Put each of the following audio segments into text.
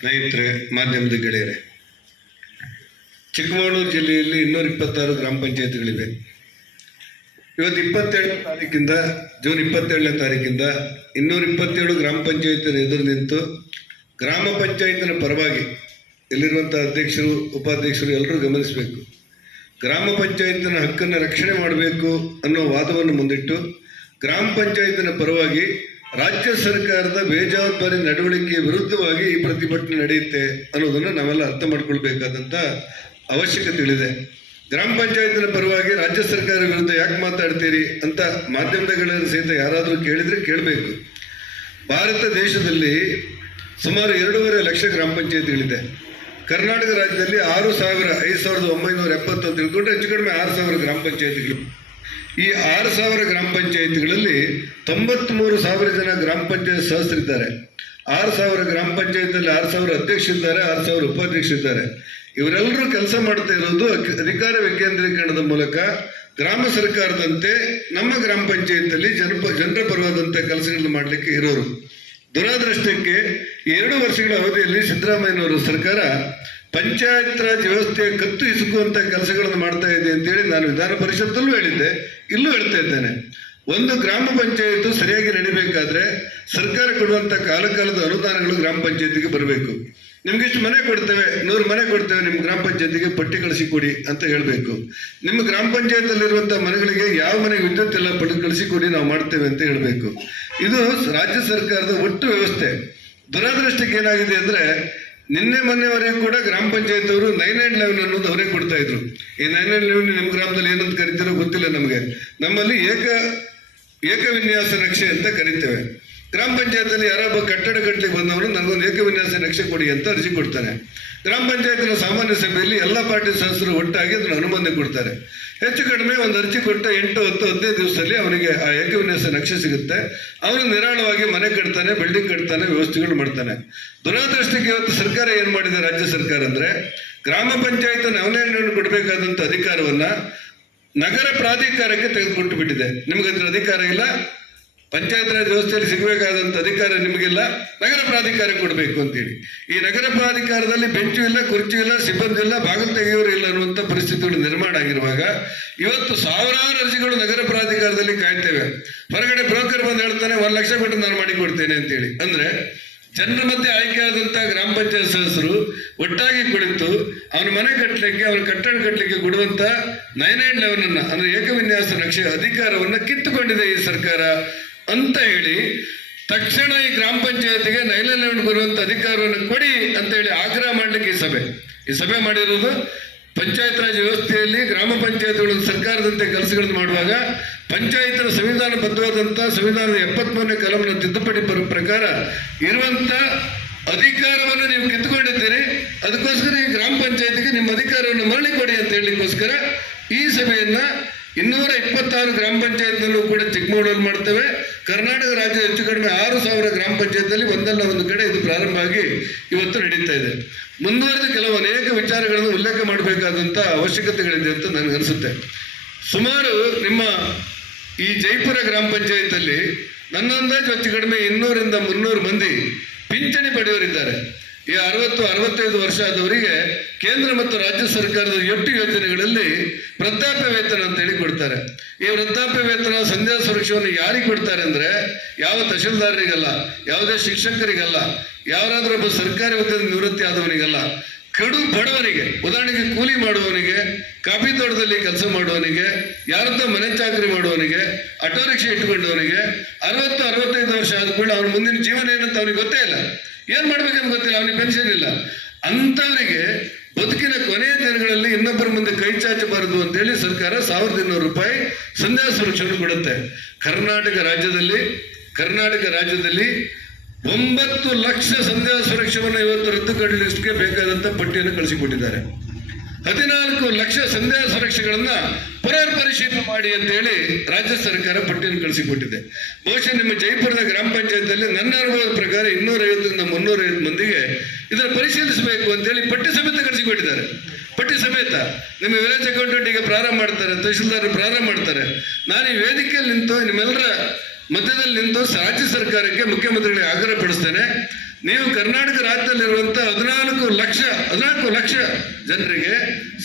ಸ್ನೇಹಿತರೆ ಮಾಧ್ಯಮದ ಗೆಳೆಯರೆ, ಚಿಕ್ಕಮಗಳೂರು ಜಿಲ್ಲೆಯಲ್ಲಿ ಇನ್ನೂರ ಇಪ್ಪತ್ತಾರು ಗ್ರಾಮ ಪಂಚಾಯತ್ಗಳಿವೆ. ಇವತ್ತು ಇಪ್ಪತ್ತೇಳನೇ ತಾರೀಕಿಂದ, ಜೂನ್ ಇಪ್ಪತ್ತೇಳನೇ ತಾರೀಕಿಂದ ಇನ್ನೂರ ಇಪ್ಪತ್ತೇಳು ಗ್ರಾಮ ಪಂಚಾಯತಿನ ಎದುರು ನಿಂತು ಗ್ರಾಮ ಪಂಚಾಯತಿನ ಪರವಾಗಿ ಇಲ್ಲಿರುವಂಥ ಅಧ್ಯಕ್ಷರು, ಉಪಾಧ್ಯಕ್ಷರು ಎಲ್ಲರೂ ಗಮನಿಸಬೇಕು. ಗ್ರಾಮ ಪಂಚಾಯತಿನ ಹಕ್ಕನ್ನು ರಕ್ಷಣೆ ಮಾಡಬೇಕು ಅನ್ನೋ ವಾದವನ್ನು ಮುಂದಿಟ್ಟು ಗ್ರಾಮ ಪಂಚಾಯತಿನ ಪರವಾಗಿ ರಾಜ್ಯ ಸರ್ಕಾರದ ಬೇಜವಾಬ್ದಾರಿ ನಡವಳಿಕೆಯ ವಿರುದ್ಧವಾಗಿ ಈ ಪ್ರತಿಭಟನೆ ನಡೆಯುತ್ತೆ ಅನ್ನೋದನ್ನು ನಾವೆಲ್ಲ ಅರ್ಥ ಮಾಡ್ಕೊಳ್ಬೇಕಾದಂತ ಅವಶ್ಯಕತೆ ಇದೆ ಗ್ರಾಮ ಪಂಚಾಯತಿನ ಪರವಾಗಿ ರಾಜ್ಯ ಸರ್ಕಾರ ವಿರುದ್ಧ ಯಾಕೆ ಮಾತಾಡ್ತೀರಿ ಅಂತ ಮಾಧ್ಯಮದಗಳನ್ನು ಸಹಿತ ಯಾರಾದರೂ ಕೇಳಿದರೆ ಕೇಳಬೇಕು. ಭಾರತ ದೇಶದಲ್ಲಿ ಸುಮಾರು ಎರಡೂವರೆ ಲಕ್ಷ ಗ್ರಾಮ ಪಂಚಾಯತಿಗಳಿದೆ. ಕರ್ನಾಟಕ ರಾಜ್ಯದಲ್ಲಿ ಆರು ಸಾವಿರ ಐದು ಸಾವಿರದ ಒಂಬೈನೂರ ಎಪ್ಪತ್ತು ಅಂತ ತಿಳ್ಕೊಂಡ್ರೆ ಹೆಚ್ಚು ಕಡಿಮೆ ಆರು ಸಾವಿರ ಗ್ರಾಮ ಪಂಚಾಯತಿಗಳು. ಈ ಆರು ಸಾವಿರ ಗ್ರಾಮ ಪಂಚಾಯಿತಿಗಳಲ್ಲಿ ತೊಂಬತ್ತ್ಮೂರು ಸಾವಿರ ಜನ ಗ್ರಾಮ ಪಂಚಾಯತ್ ಸದಸ್ಯರಿದ್ದಾರೆ. ಆರು ಸಾವಿರ ಗ್ರಾಮ ಪಂಚಾಯತಿಯಲ್ಲಿ ಆರು ಸಾವಿರ ಅಧ್ಯಕ್ಷರಿದ್ದಾರೆ, ಆರು ಸಾವಿರ ಉಪಾಧ್ಯಕ್ಷರಿದ್ದಾರೆ. ಇವರೆಲ್ಲರೂ ಕೆಲಸ ಮಾಡ್ತಾ ಇರೋದು ಅಧಿಕಾರ ವಿಕೇಂದ್ರೀಕರಣದ ಮೂಲಕ ಗ್ರಾಮ ಸರ್ಕಾರದಂತೆ ನಮ್ಮ ಗ್ರಾಮ ಪಂಚಾಯತಿಯಲ್ಲಿ ಜನಪ, ಜನರ ಪರವಾದಂಥ ಕೆಲಸಗಳನ್ನು ಮಾಡಲಿಕ್ಕೆ ಇರೋರು. ದುರಾದೃಷ್ಟಕ್ಕೆ ಎರಡು ವರ್ಷಗಳ ಅವಧಿಯಲ್ಲಿ ಸಿದ್ದರಾಮಯ್ಯನವರ ಸರ್ಕಾರ ಪಂಚಾಯತ್ ರಾಜ್ ವ್ಯವಸ್ಥೆಯ ಕತ್ತು ಇಸುಕುವಂತ ಕೆಲಸಗಳನ್ನು ಮಾಡ್ತಾ ಇದೆ ಅಂತೇಳಿ ನಾನು ವಿಧಾನ ಪರಿಷತ್ತಲ್ಲೂ ಹೇಳಿದ್ದೆ, ಇಲ್ಲೂ ಹೇಳ್ತಾ ಇದ್ದೇನೆ. ಒಂದು ಗ್ರಾಮ ಪಂಚಾಯತ್ ಸರಿಯಾಗಿ ನಡಿಬೇಕಾದ್ರೆ ಸರ್ಕಾರ ಕೊಡುವಂತ ಕಾಲಕಾಲದ ಅನುದಾನಗಳು ಗ್ರಾಮ ಪಂಚಾಯತಿಗೆ ಬರಬೇಕು. ನಿಮ್ಗೆ ಇಷ್ಟು ಮನೆ ಕೊಡ್ತೇವೆ, ನೂರು ಮನೆ ಕೊಡ್ತೇವೆ ನಿಮ್ಮ ಗ್ರಾಮ ಪಂಚಾಯತಿಗೆ ಪಟ್ಟಿ ಕಳಿಸಿ ಕೊಡಿ ಅಂತ ಹೇಳಬೇಕು. ನಿಮ್ಮ ಗ್ರಾಮ ಪಂಚಾಯತಲ್ಲಿರುವಂಥ ಮನೆಗಳಿಗೆ ಯಾವ ಮನೆಗೆ ವಿದ್ಯುತ್ ಇಲ್ಲ ಪಟ್ಟಿ ಕಳಿಸಿ ಕೊಡಿ ನಾವು ಮಾಡ್ತೇವೆ ಅಂತ ಹೇಳಬೇಕು. ಇದು ರಾಜ್ಯ ಸರ್ಕಾರದ ಒಟ್ಟು ವ್ಯವಸ್ಥೆ. ದುರಾದೃಷ್ಟಕ್ಕೆ ಏನಾಗಿದೆ ಅಂದ್ರೆ ನಿನ್ನೆ ಮೊನ್ನೆವರೆಗೂ ಕೂಡ ಗ್ರಾಮ ಪಂಚಾಯತ್ ಅವರು ನೈನ್ ಅಂಡ್ ಲೆವೆನ್ ಅನ್ನೋದು ಅವರೇ ಕೊಡ್ತಾ ಇದ್ರು. ಈ ನೈನ್ ಆ್ಯಂಡ್ ಲೆವೆನ್ ನಿಮ್ಮ ಗ್ರಾಮದಲ್ಲಿ ಏನಂತ ಕರಿತೀರೋ ಗೊತ್ತಿಲ್ಲ ನಮಗೆ. ನಮ್ಮಲ್ಲಿ ಏಕ ಏಕ ವಿನ್ಯಾಸ ನಕ್ಷೆ ಅಂತ ಕರಿತೇವೆ. ಗ್ರಾಮ ಪಂಚಾಯತಲ್ಲಿ ಯಾರೊಬ್ಬ ಕಟ್ಟಡ ಕಟ್ಟಲಿಕ್ಕೆ ಬಂದವರು ನನಗೊಂದು ಏಕವಿನ್ಯಾಸ ನಕ್ಷೆ ಕೊಡಿ ಅಂತ ಅರ್ಜಿ ಕೊಡ್ತಾನೆ. ಗ್ರಾಮ ಪಂಚಾಯತಿನ ಸಾಮಾನ್ಯ ಸಭೆಯಲ್ಲಿ ಎಲ್ಲ ಪಾರ್ಟಿ ಸದಸ್ಯರು ಒಟ್ಟಾಗಿ ಅದನ್ನು ಅನುಮೋದನೆ ಕೊಡ್ತಾರೆ. ಹೆಚ್ಚು ಕಡಿಮೆ ಒಂದು ಅರ್ಜಿ ಕೊಟ್ಟ ಎಂಟು, ಹತ್ತು, ಹದಿನೈದು ದಿವಸದಲ್ಲಿ ಅವನಿಗೆ ಆ ಏಕವಿನ್ಯಾಸ ನಕ್ಷೆ ಸಿಗುತ್ತೆ. ಅವನು ನಿರಾಳವಾಗಿ ಮನೆ ಕಟ್ತಾನೆ ಬಿಲ್ಡಿಂಗ್ ಕಟ್ತಾನೆ, ವ್ಯವಸ್ಥೆಗಳು ಮಾಡ್ತಾನೆ. ದುರಾದೃಷ್ಟಕ್ಕೆ ಇವತ್ತು ಸರ್ಕಾರ ಏನು ಮಾಡಿದೆ ರಾಜ್ಯ ಸರ್ಕಾರ ಅಂದ್ರೆ, ಗ್ರಾಮ ಪಂಚಾಯತ್ ನವನೆಯನ್ನು ಕೊಡಬೇಕಾದಂಥ ಅಧಿಕಾರವನ್ನ ನಗರ ಪ್ರಾಧಿಕಾರಕ್ಕೆ ತೆಗೆದುಕೊಟ್ಟು ಬಿಟ್ಟಿದೆ. ನಿಮಗೆ ಅದ್ರ ಅಧಿಕಾರ ಇಲ್ಲ? ಪಂಚಾಯತ್ ರಾಜ್ ವ್ಯವಸ್ಥೆಯಲ್ಲಿ ಸಿಗಬೇಕಾದಂಥ ಅಧಿಕಾರ ನಿಮಗಿಲ್ಲ, ನಗರ ಪ್ರಾಧಿಕಾರ ಕೊಡಬೇಕು ಅಂತೇಳಿ. ಈ ನಗರ ಪ್ರಾಧಿಕಾರದಲ್ಲಿ ಬೆಂಚು ಇಲ್ಲ, ಕುರ್ಚಿ ಇಲ್ಲ, ಸಿಬ್ಬಂದಿ ಇಲ್ಲ, ಬಾಗಿಲು ತೆಗೆಯೋರು ಇಲ್ಲ ಅನ್ನುವಂಥ ಪರಿಸ್ಥಿತಿಗಳು ನಿರ್ಮಾಣ ಆಗಿರುವಾಗ ಇವತ್ತು ಸಾವಿರಾರು ಅರ್ಜಿಗಳು ನಗರ ಪ್ರಾಧಿಕಾರದಲ್ಲಿ ಕಾಯ್ತೇವೆ. ಹೊರಗಡೆ ಬ್ರೋಕರ್ ಬಂದು ಹೇಳ್ತಾನೆ, ಒಂದು ಲಕ್ಷ ಕೊಟ್ಟು ನಾನು ಮಾಡಿ ಕೊಡ್ತೇನೆ ಅಂತೇಳಿ. ಅಂದ್ರೆ ಜನರ ಮಧ್ಯೆ ಆಯ್ಕೆಯಾದಂಥ ಗ್ರಾಮ ಪಂಚಾಯತ್ ಸದಸ್ಯರು ಒಟ್ಟಾಗಿ ಕುಳಿತು ಅವನ ಮನೆ ಕಟ್ಟಲಿಕ್ಕೆ, ಅವನ ಕಟ್ಟಡ ಕಟ್ಟಲಿಕ್ಕೆ ಕೊಡುವಂಥ ನೈನ್ ನೈನ್ ಲೆವೆನ್ ಅನ್ನ, ಅಂದ್ರೆ ಏಕವಿನ್ಯಾಸ ನಕ್ಷೆ ಅಧಿಕಾರವನ್ನ ಕಿತ್ತುಕೊಂಡಿದೆ ಈ ಸರ್ಕಾರ. ಅಂತ ಹೇಳಿ ತಕ್ಷಣ ಈ ಗ್ರಾಮ ಪಂಚಾಯತಿಗೆ ನೈನ್ ಬರುವಂತ ಅಧಿಕಾರವನ್ನು ಕೊಡಿ ಅಂತ ಹೇಳಿ ಆಗ್ರಹ ಮಾಡಲಿಕ್ಕೆ ಈ ಸಭೆ. ಈ ಸಭೆ ಮಾಡಿರೋದು ಪಂಚಾಯತ್ ರಾಜ್ ವ್ಯವಸ್ಥೆಯಲ್ಲಿ ಗ್ರಾಮ ಪಂಚಾಯತ್ಗಳು ಸರ್ಕಾರದಂತೆ ಕೆಲಸಗಳನ್ನು ಮಾಡುವಾಗ ಪಂಚಾಯತ್ನ ಸಂವಿಧಾನಬದ್ಧವಾದಂಥ ಸಂವಿಧಾನದ ಎಪ್ಪತ್ಮೂರನೇ ಕಲಂನ ತಿದ್ದುಪಡಿ ಬರೋ ಪ್ರಕಾರ ಇರುವಂತ ಅಧಿಕಾರವನ್ನು ನೀವು ಕಿತ್ತುಕೊಂಡಿದ್ದೀರಿ. ಅದಕ್ಕೋಸ್ಕರ ಈ ಗ್ರಾಮ ಪಂಚಾಯತಿಗೆ ನಿಮ್ಮ ಅಧಿಕಾರವನ್ನು ಮರಳಿ ಕೊಡಿ ಅಂತ ಹೇಳಿಕೋಸ್ಕರ ಈ ಸಭೆಯನ್ನ ಇನ್ನೂರ ಇಪ್ಪತ್ತಾರು ಗ್ರಾಮ ಪಂಚಾಯತ್ನಲ್ಲೂ ಕೂಡ ಚಿಕ್ಕಮಗಳೂರು ಮಾಡ್ತೇವೆ. ಕರ್ನಾಟಕ ರಾಜ್ಯದ ಹೆಚ್ಚು ಕಡಿಮೆ ಆರು ಸಾವಿರ ಗ್ರಾಮ ಪಂಚಾಯತ್ನಲ್ಲಿ ಒಂದಲ್ಲ ಒಂದು ಕಡೆ ಇದು ಪ್ರಾರಂಭ ಆಗಿ ಇವತ್ತು ನಡೀತಾ ಇದೆ. ಮುಂದುವರೆದ ಕೆಲವು ಅನೇಕ ವಿಚಾರಗಳನ್ನು ಉಲ್ಲೇಖ ಮಾಡಬೇಕಾದಂಥ ಅವಶ್ಯಕತೆಗಳಿದೆ ಅಂತ ನನಗನ್ಸುತ್ತೆ ಸುಮಾರು ನಿಮ್ಮ ಈ ಜೈಪುರ ಗ್ರಾಮ ಪಂಚಾಯತಲ್ಲಿ ನನ್ನ ಅಂದಾಜು ಹೆಚ್ಚು ಕಡಿಮೆ ಇನ್ನೂರಿಂದ ಮುನ್ನೂರು ಮಂದಿ ಪಿಂಚಣಿ ಪಡೆಯೋರಿದ್ದಾರೆ. ಈ ಅರವತ್ತು, ಅರವತ್ತೈದು ವರ್ಷ ಆದವರಿಗೆ ಕೇಂದ್ರ ಮತ್ತು ರಾಜ್ಯ ಸರ್ಕಾರದ ಎಟ್ಟು ಯೋಜನೆಗಳಲ್ಲಿ ವೃದ್ಧಾಪ್ಯ ವೇತನ ಅಂತ ಹೇಳಿ ಕೊಡ್ತಾರೆ. ಈ ವೃದ್ಧಾಪ್ಯ ವೇತನ, ಸಂಧ್ಯಾ ಸುರಕ್ಷೆಯನ್ನು ಯಾರಿಗೆ ಕೊಡ್ತಾರೆ ಅಂದ್ರೆ ಯಾವ ತಹಶೀಲ್ದಾರರಿಗಲ್ಲ, ಯಾವುದೇ ಶಿಕ್ಷಕರಿಗಲ್ಲ, ಯಾರಾದ್ರೂ ಒಬ್ಬ ಸರ್ಕಾರಿ ಹುದ್ದೆಯಿಂದ ನಿವೃತ್ತಿ ಆದವನಿಗಲ್ಲ, ಕಡು ಬಡವನಿಗೆ, ಉದಾಹರಣೆಗೆ ಕೂಲಿ ಮಾಡುವವನಿಗೆ, ಕಾಫಿ ತೋಟದಲ್ಲಿ ಕೆಲಸ ಮಾಡುವವನಿಗೆ, ಯಾರದ್ದ ಮನೆ ಚಾಕರಿ ಮಾಡುವವನಿಗೆ, ಆಟೋ ರಿಕ್ಷಾ ಇಟ್ಕೊಂಡವನಿಗೆ, ಅರವತ್ತು, ಅರವತ್ತೈದು ವರ್ಷ ಆದ ಕೂಡ ಅವನ ಮುಂದಿನ ಜೀವನ ಏನಂತ ಅವನಿಗೆ ಗೊತ್ತೇ ಇಲ್ಲ. ಏನ್ ಮಾಡ್ಬೇಕಂತ ಗೊತ್ತಿಲ್ಲ, ಅವನಿಗೆ ಪೆನ್ಷನ್ ಇಲ್ಲ. ಅಂತವರಿಗೆ ಬದುಕಿನ ಕೊನೆಯ ದಿನಗಳಲ್ಲಿ ಇನ್ನೊಬ್ಬರ ಮುಂದೆ ಕೈ ಚಾಚಬಾರದು ಅಂತೇಳಿ ಸರ್ಕಾರ ಸಾವಿರದ ಇನ್ನೂರು ರೂಪಾಯಿ ಸಂಧ್ಯಾ ಸುರಕ್ಷೆಯನ್ನು ಕೊಡುತ್ತೆ. ಕರ್ನಾಟಕ ರಾಜ್ಯದಲ್ಲಿ ಕರ್ನಾಟಕ ರಾಜ್ಯದಲ್ಲಿ ಒಂಬತ್ತು ಲಕ್ಷ ಸಂಧ್ಯಾ ಸುರಕ್ಷೆಯನ್ನು ಇವತ್ತು ಲಿಸ್ಟ್ಗೆ ಬೇಕಾದಂತ ಪಟ್ಟಿಯನ್ನು ಕಳಿಸಿಕೊಟ್ಟಿದ್ದಾರೆ. ಹದಿನಾಲ್ಕು ಲಕ್ಷ ಸಂದೇಹ ಸುರಕ್ಷೆಗಳನ್ನ ಪುನರ್ ಪರಿಶೀಲನೆ ಮಾಡಿ ಅಂತ ಹೇಳಿ ರಾಜ್ಯ ಸರ್ಕಾರ ಪಟ್ಟಿಯನ್ನು ಕಳಿಸಿಕೊಟ್ಟಿದೆ. ಬಹುಶಃ ನಿಮ್ಮ ಜೈಪುರದ ಗ್ರಾಮ ಪಂಚಾಯತಿಯಲ್ಲಿ ನನ್ನ ಅನುಭವದ ಪ್ರಕಾರ ಇನ್ನೂರೈವತ್ತರಿಂದ ಮುನ್ನೂರೈವತ್ತು ಮಂದಿಗೆ ಇದನ್ನು ಪರಿಶೀಲಿಸಬೇಕು ಅಂತೇಳಿ ಪಟ್ಟಿ ಸಮೇತ ಕಳಿಸಿಕೊಟ್ಟಿದ್ದಾರೆ. ಪಟ್ಟಿ ಸಮೇತ ನಿಮ್ಮ ವಿಲೇಜ್ ಅಕೌಂಟೆಂಟ್ ಈಗ ಪ್ರಾರಂಭ ಮಾಡ್ತಾರೆ ತಹಶೀಲ್ದಾರ್ ಪ್ರಾರಂಭ ಮಾಡ್ತಾರೆ. ನಾನು ಈ ವೇದಿಕೆಯಲ್ಲಿ ನಿಂತು ನಿಮ್ಮೆಲ್ಲರ ಮಧ್ಯದಲ್ಲಿ ನಿಂತು ರಾಜ್ಯ ಸರ್ಕಾರಕ್ಕೆ ಮುಖ್ಯಮಂತ್ರಿಗಳಿಗೆ ಆಗ್ರಹ ಪಡಿಸ್ತೇನೆ. ನೀವು ಕರ್ನಾಟಕ ರಾಜ್ಯದಲ್ಲಿರುವಂತ ಹದಿನಾಲ್ಕು ಲಕ್ಷ ಹದಿನಾಲ್ಕು ಲಕ್ಷ ಜನರಿಗೆ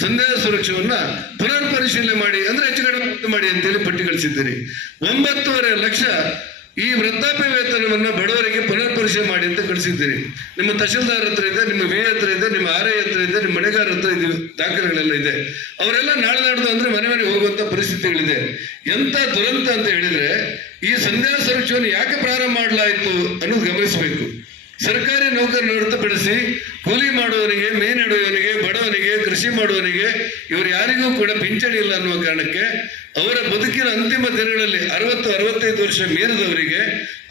ಸಂದೇಹ ಸುರಕ್ಷವನ್ನ ಪುನರ್ ಪರಿಶೀಲನೆ ಮಾಡಿ, ಅಂದ್ರೆ ಹೆಚ್ಚು ಕಡಿಮೆ ಮಾಡಿ ಅಂತೇಳಿ ಪಟ್ಟಿ ಕಳಿಸಿದ್ದೀರಿ. ಒಂಬತ್ತುವರೆ ಲಕ್ಷ ಈ ವೃದ್ಧಾಪ್ಯ ವೇತನವನ್ನ ಬಡವರಿಗೆ ಪುನರ್ ಪರಿಶೀಲನೆ ಮಾಡಿ ಅಂತ ಕಳಿಸಿದ್ದೀರಿ. ನಿಮ್ಮ ತಹಶೀಲ್ದಾರ್ ಹತ್ರ ಇದೆ, ನಿಮ್ಮ ವಿ ಹತ್ರ ಇದೆ, ನಿಮ್ಮ ಆರ್ ಐ ಹತ್ರ ಇದೆ, ನಿಮ್ಮ ಮನೆಗಾರ ಹತ್ರ ಇದೆ, ದಾಖಲೆಗಳೆಲ್ಲ ಇದೆ. ಅವರೆಲ್ಲ ನಾಳೆ ನಾಡ್ದು ಅಂದ್ರೆ ಮನೆ ಮನೆಗೆ ಹೋಗುವಂತ ಪರಿಸ್ಥಿತಿಗಳಿದೆ. ಎಂತ ದುರಂತ ಅಂತ ಹೇಳಿದ್ರೆ ಈ ಸಂದೇಹ ಸುರಕ್ಷೆಯನ್ನು ಯಾಕೆ ಪ್ರಾರಂಭ ಮಾಡಲಾಯಿತು ಅನ್ನೋದು ಗಮನಿಸಬೇಕು. ಸರ್ಕಾರಿ ನೌಕರನ್ನು ಹೊರತುಪಡಿಸಿ ಕೂಲಿ ಮಾಡುವವರಿಗೆ ಮೇನ್ ಹಿಡುವವನಿಗೆ ಬಡವನಿಗೆ ಕೃಷಿ ಮಾಡುವವರಿಗೆ ಇವರು ಯಾರಿಗೂ ಕೂಡ ಪಿಂಚಣಿ ಇಲ್ಲ ಅನ್ನುವ ಕಾರಣಕ್ಕೆ ಅವರ ಬದುಕಿನ ಅಂತಿಮ ದಿನಗಳಲ್ಲಿ ಅರವತ್ತು, ಅರವತ್ತೈದು ವರ್ಷ ಮೀರಿದವರಿಗೆ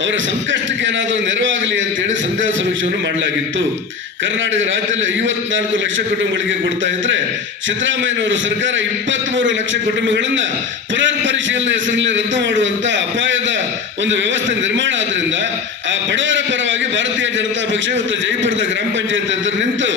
ಅವರ ಸಂಕಷ್ಟಕ್ಕೆ ಏನಾದರೂ ನೆರವಾಗಲಿ ಅಂತೇಳಿ ಸಂಧ್ಯಾ ಸಮೀಕ್ಷೆಯನ್ನು ಮಾಡಲಾಗಿತ್ತು. ಕರ್ನಾಟಕ ರಾಜ್ಯದಲ್ಲಿ ಐವತ್ನಾಲ್ಕು ಲಕ್ಷ ಕುಟುಂಬಗಳಿಗೆ ಕೊಡ್ತಾ ಇದ್ರೆ ಸಿದ್ದರಾಮಯ್ಯನವರು ಸರ್ಕಾರ ಇಪ್ಪತ್ಮೂರು ಲಕ್ಷ ಕುಟುಂಬಗಳನ್ನ ಪುನರ್ ಪರಿಶೀಲನೆ ಹೆಸರಿನಲ್ಲಿ ರದ್ದು ಮಾಡುವಂತ ಅಪಾಯದ ಒಂದು ವ್ಯವಸ್ಥೆ ನಿರ್ಮಾಣ ಆದ್ರಿಂದ ಆ ಬಡವರ ಪರವಾಗಿ ಭಾರತೀಯ ಜನತಾ ಪಕ್ಷ ಇವತ್ತು ಜೈಪುರದ ಗ್ರಾಮ ಪಂಚಾಯತ್ ಎದುರು ನಿಂತು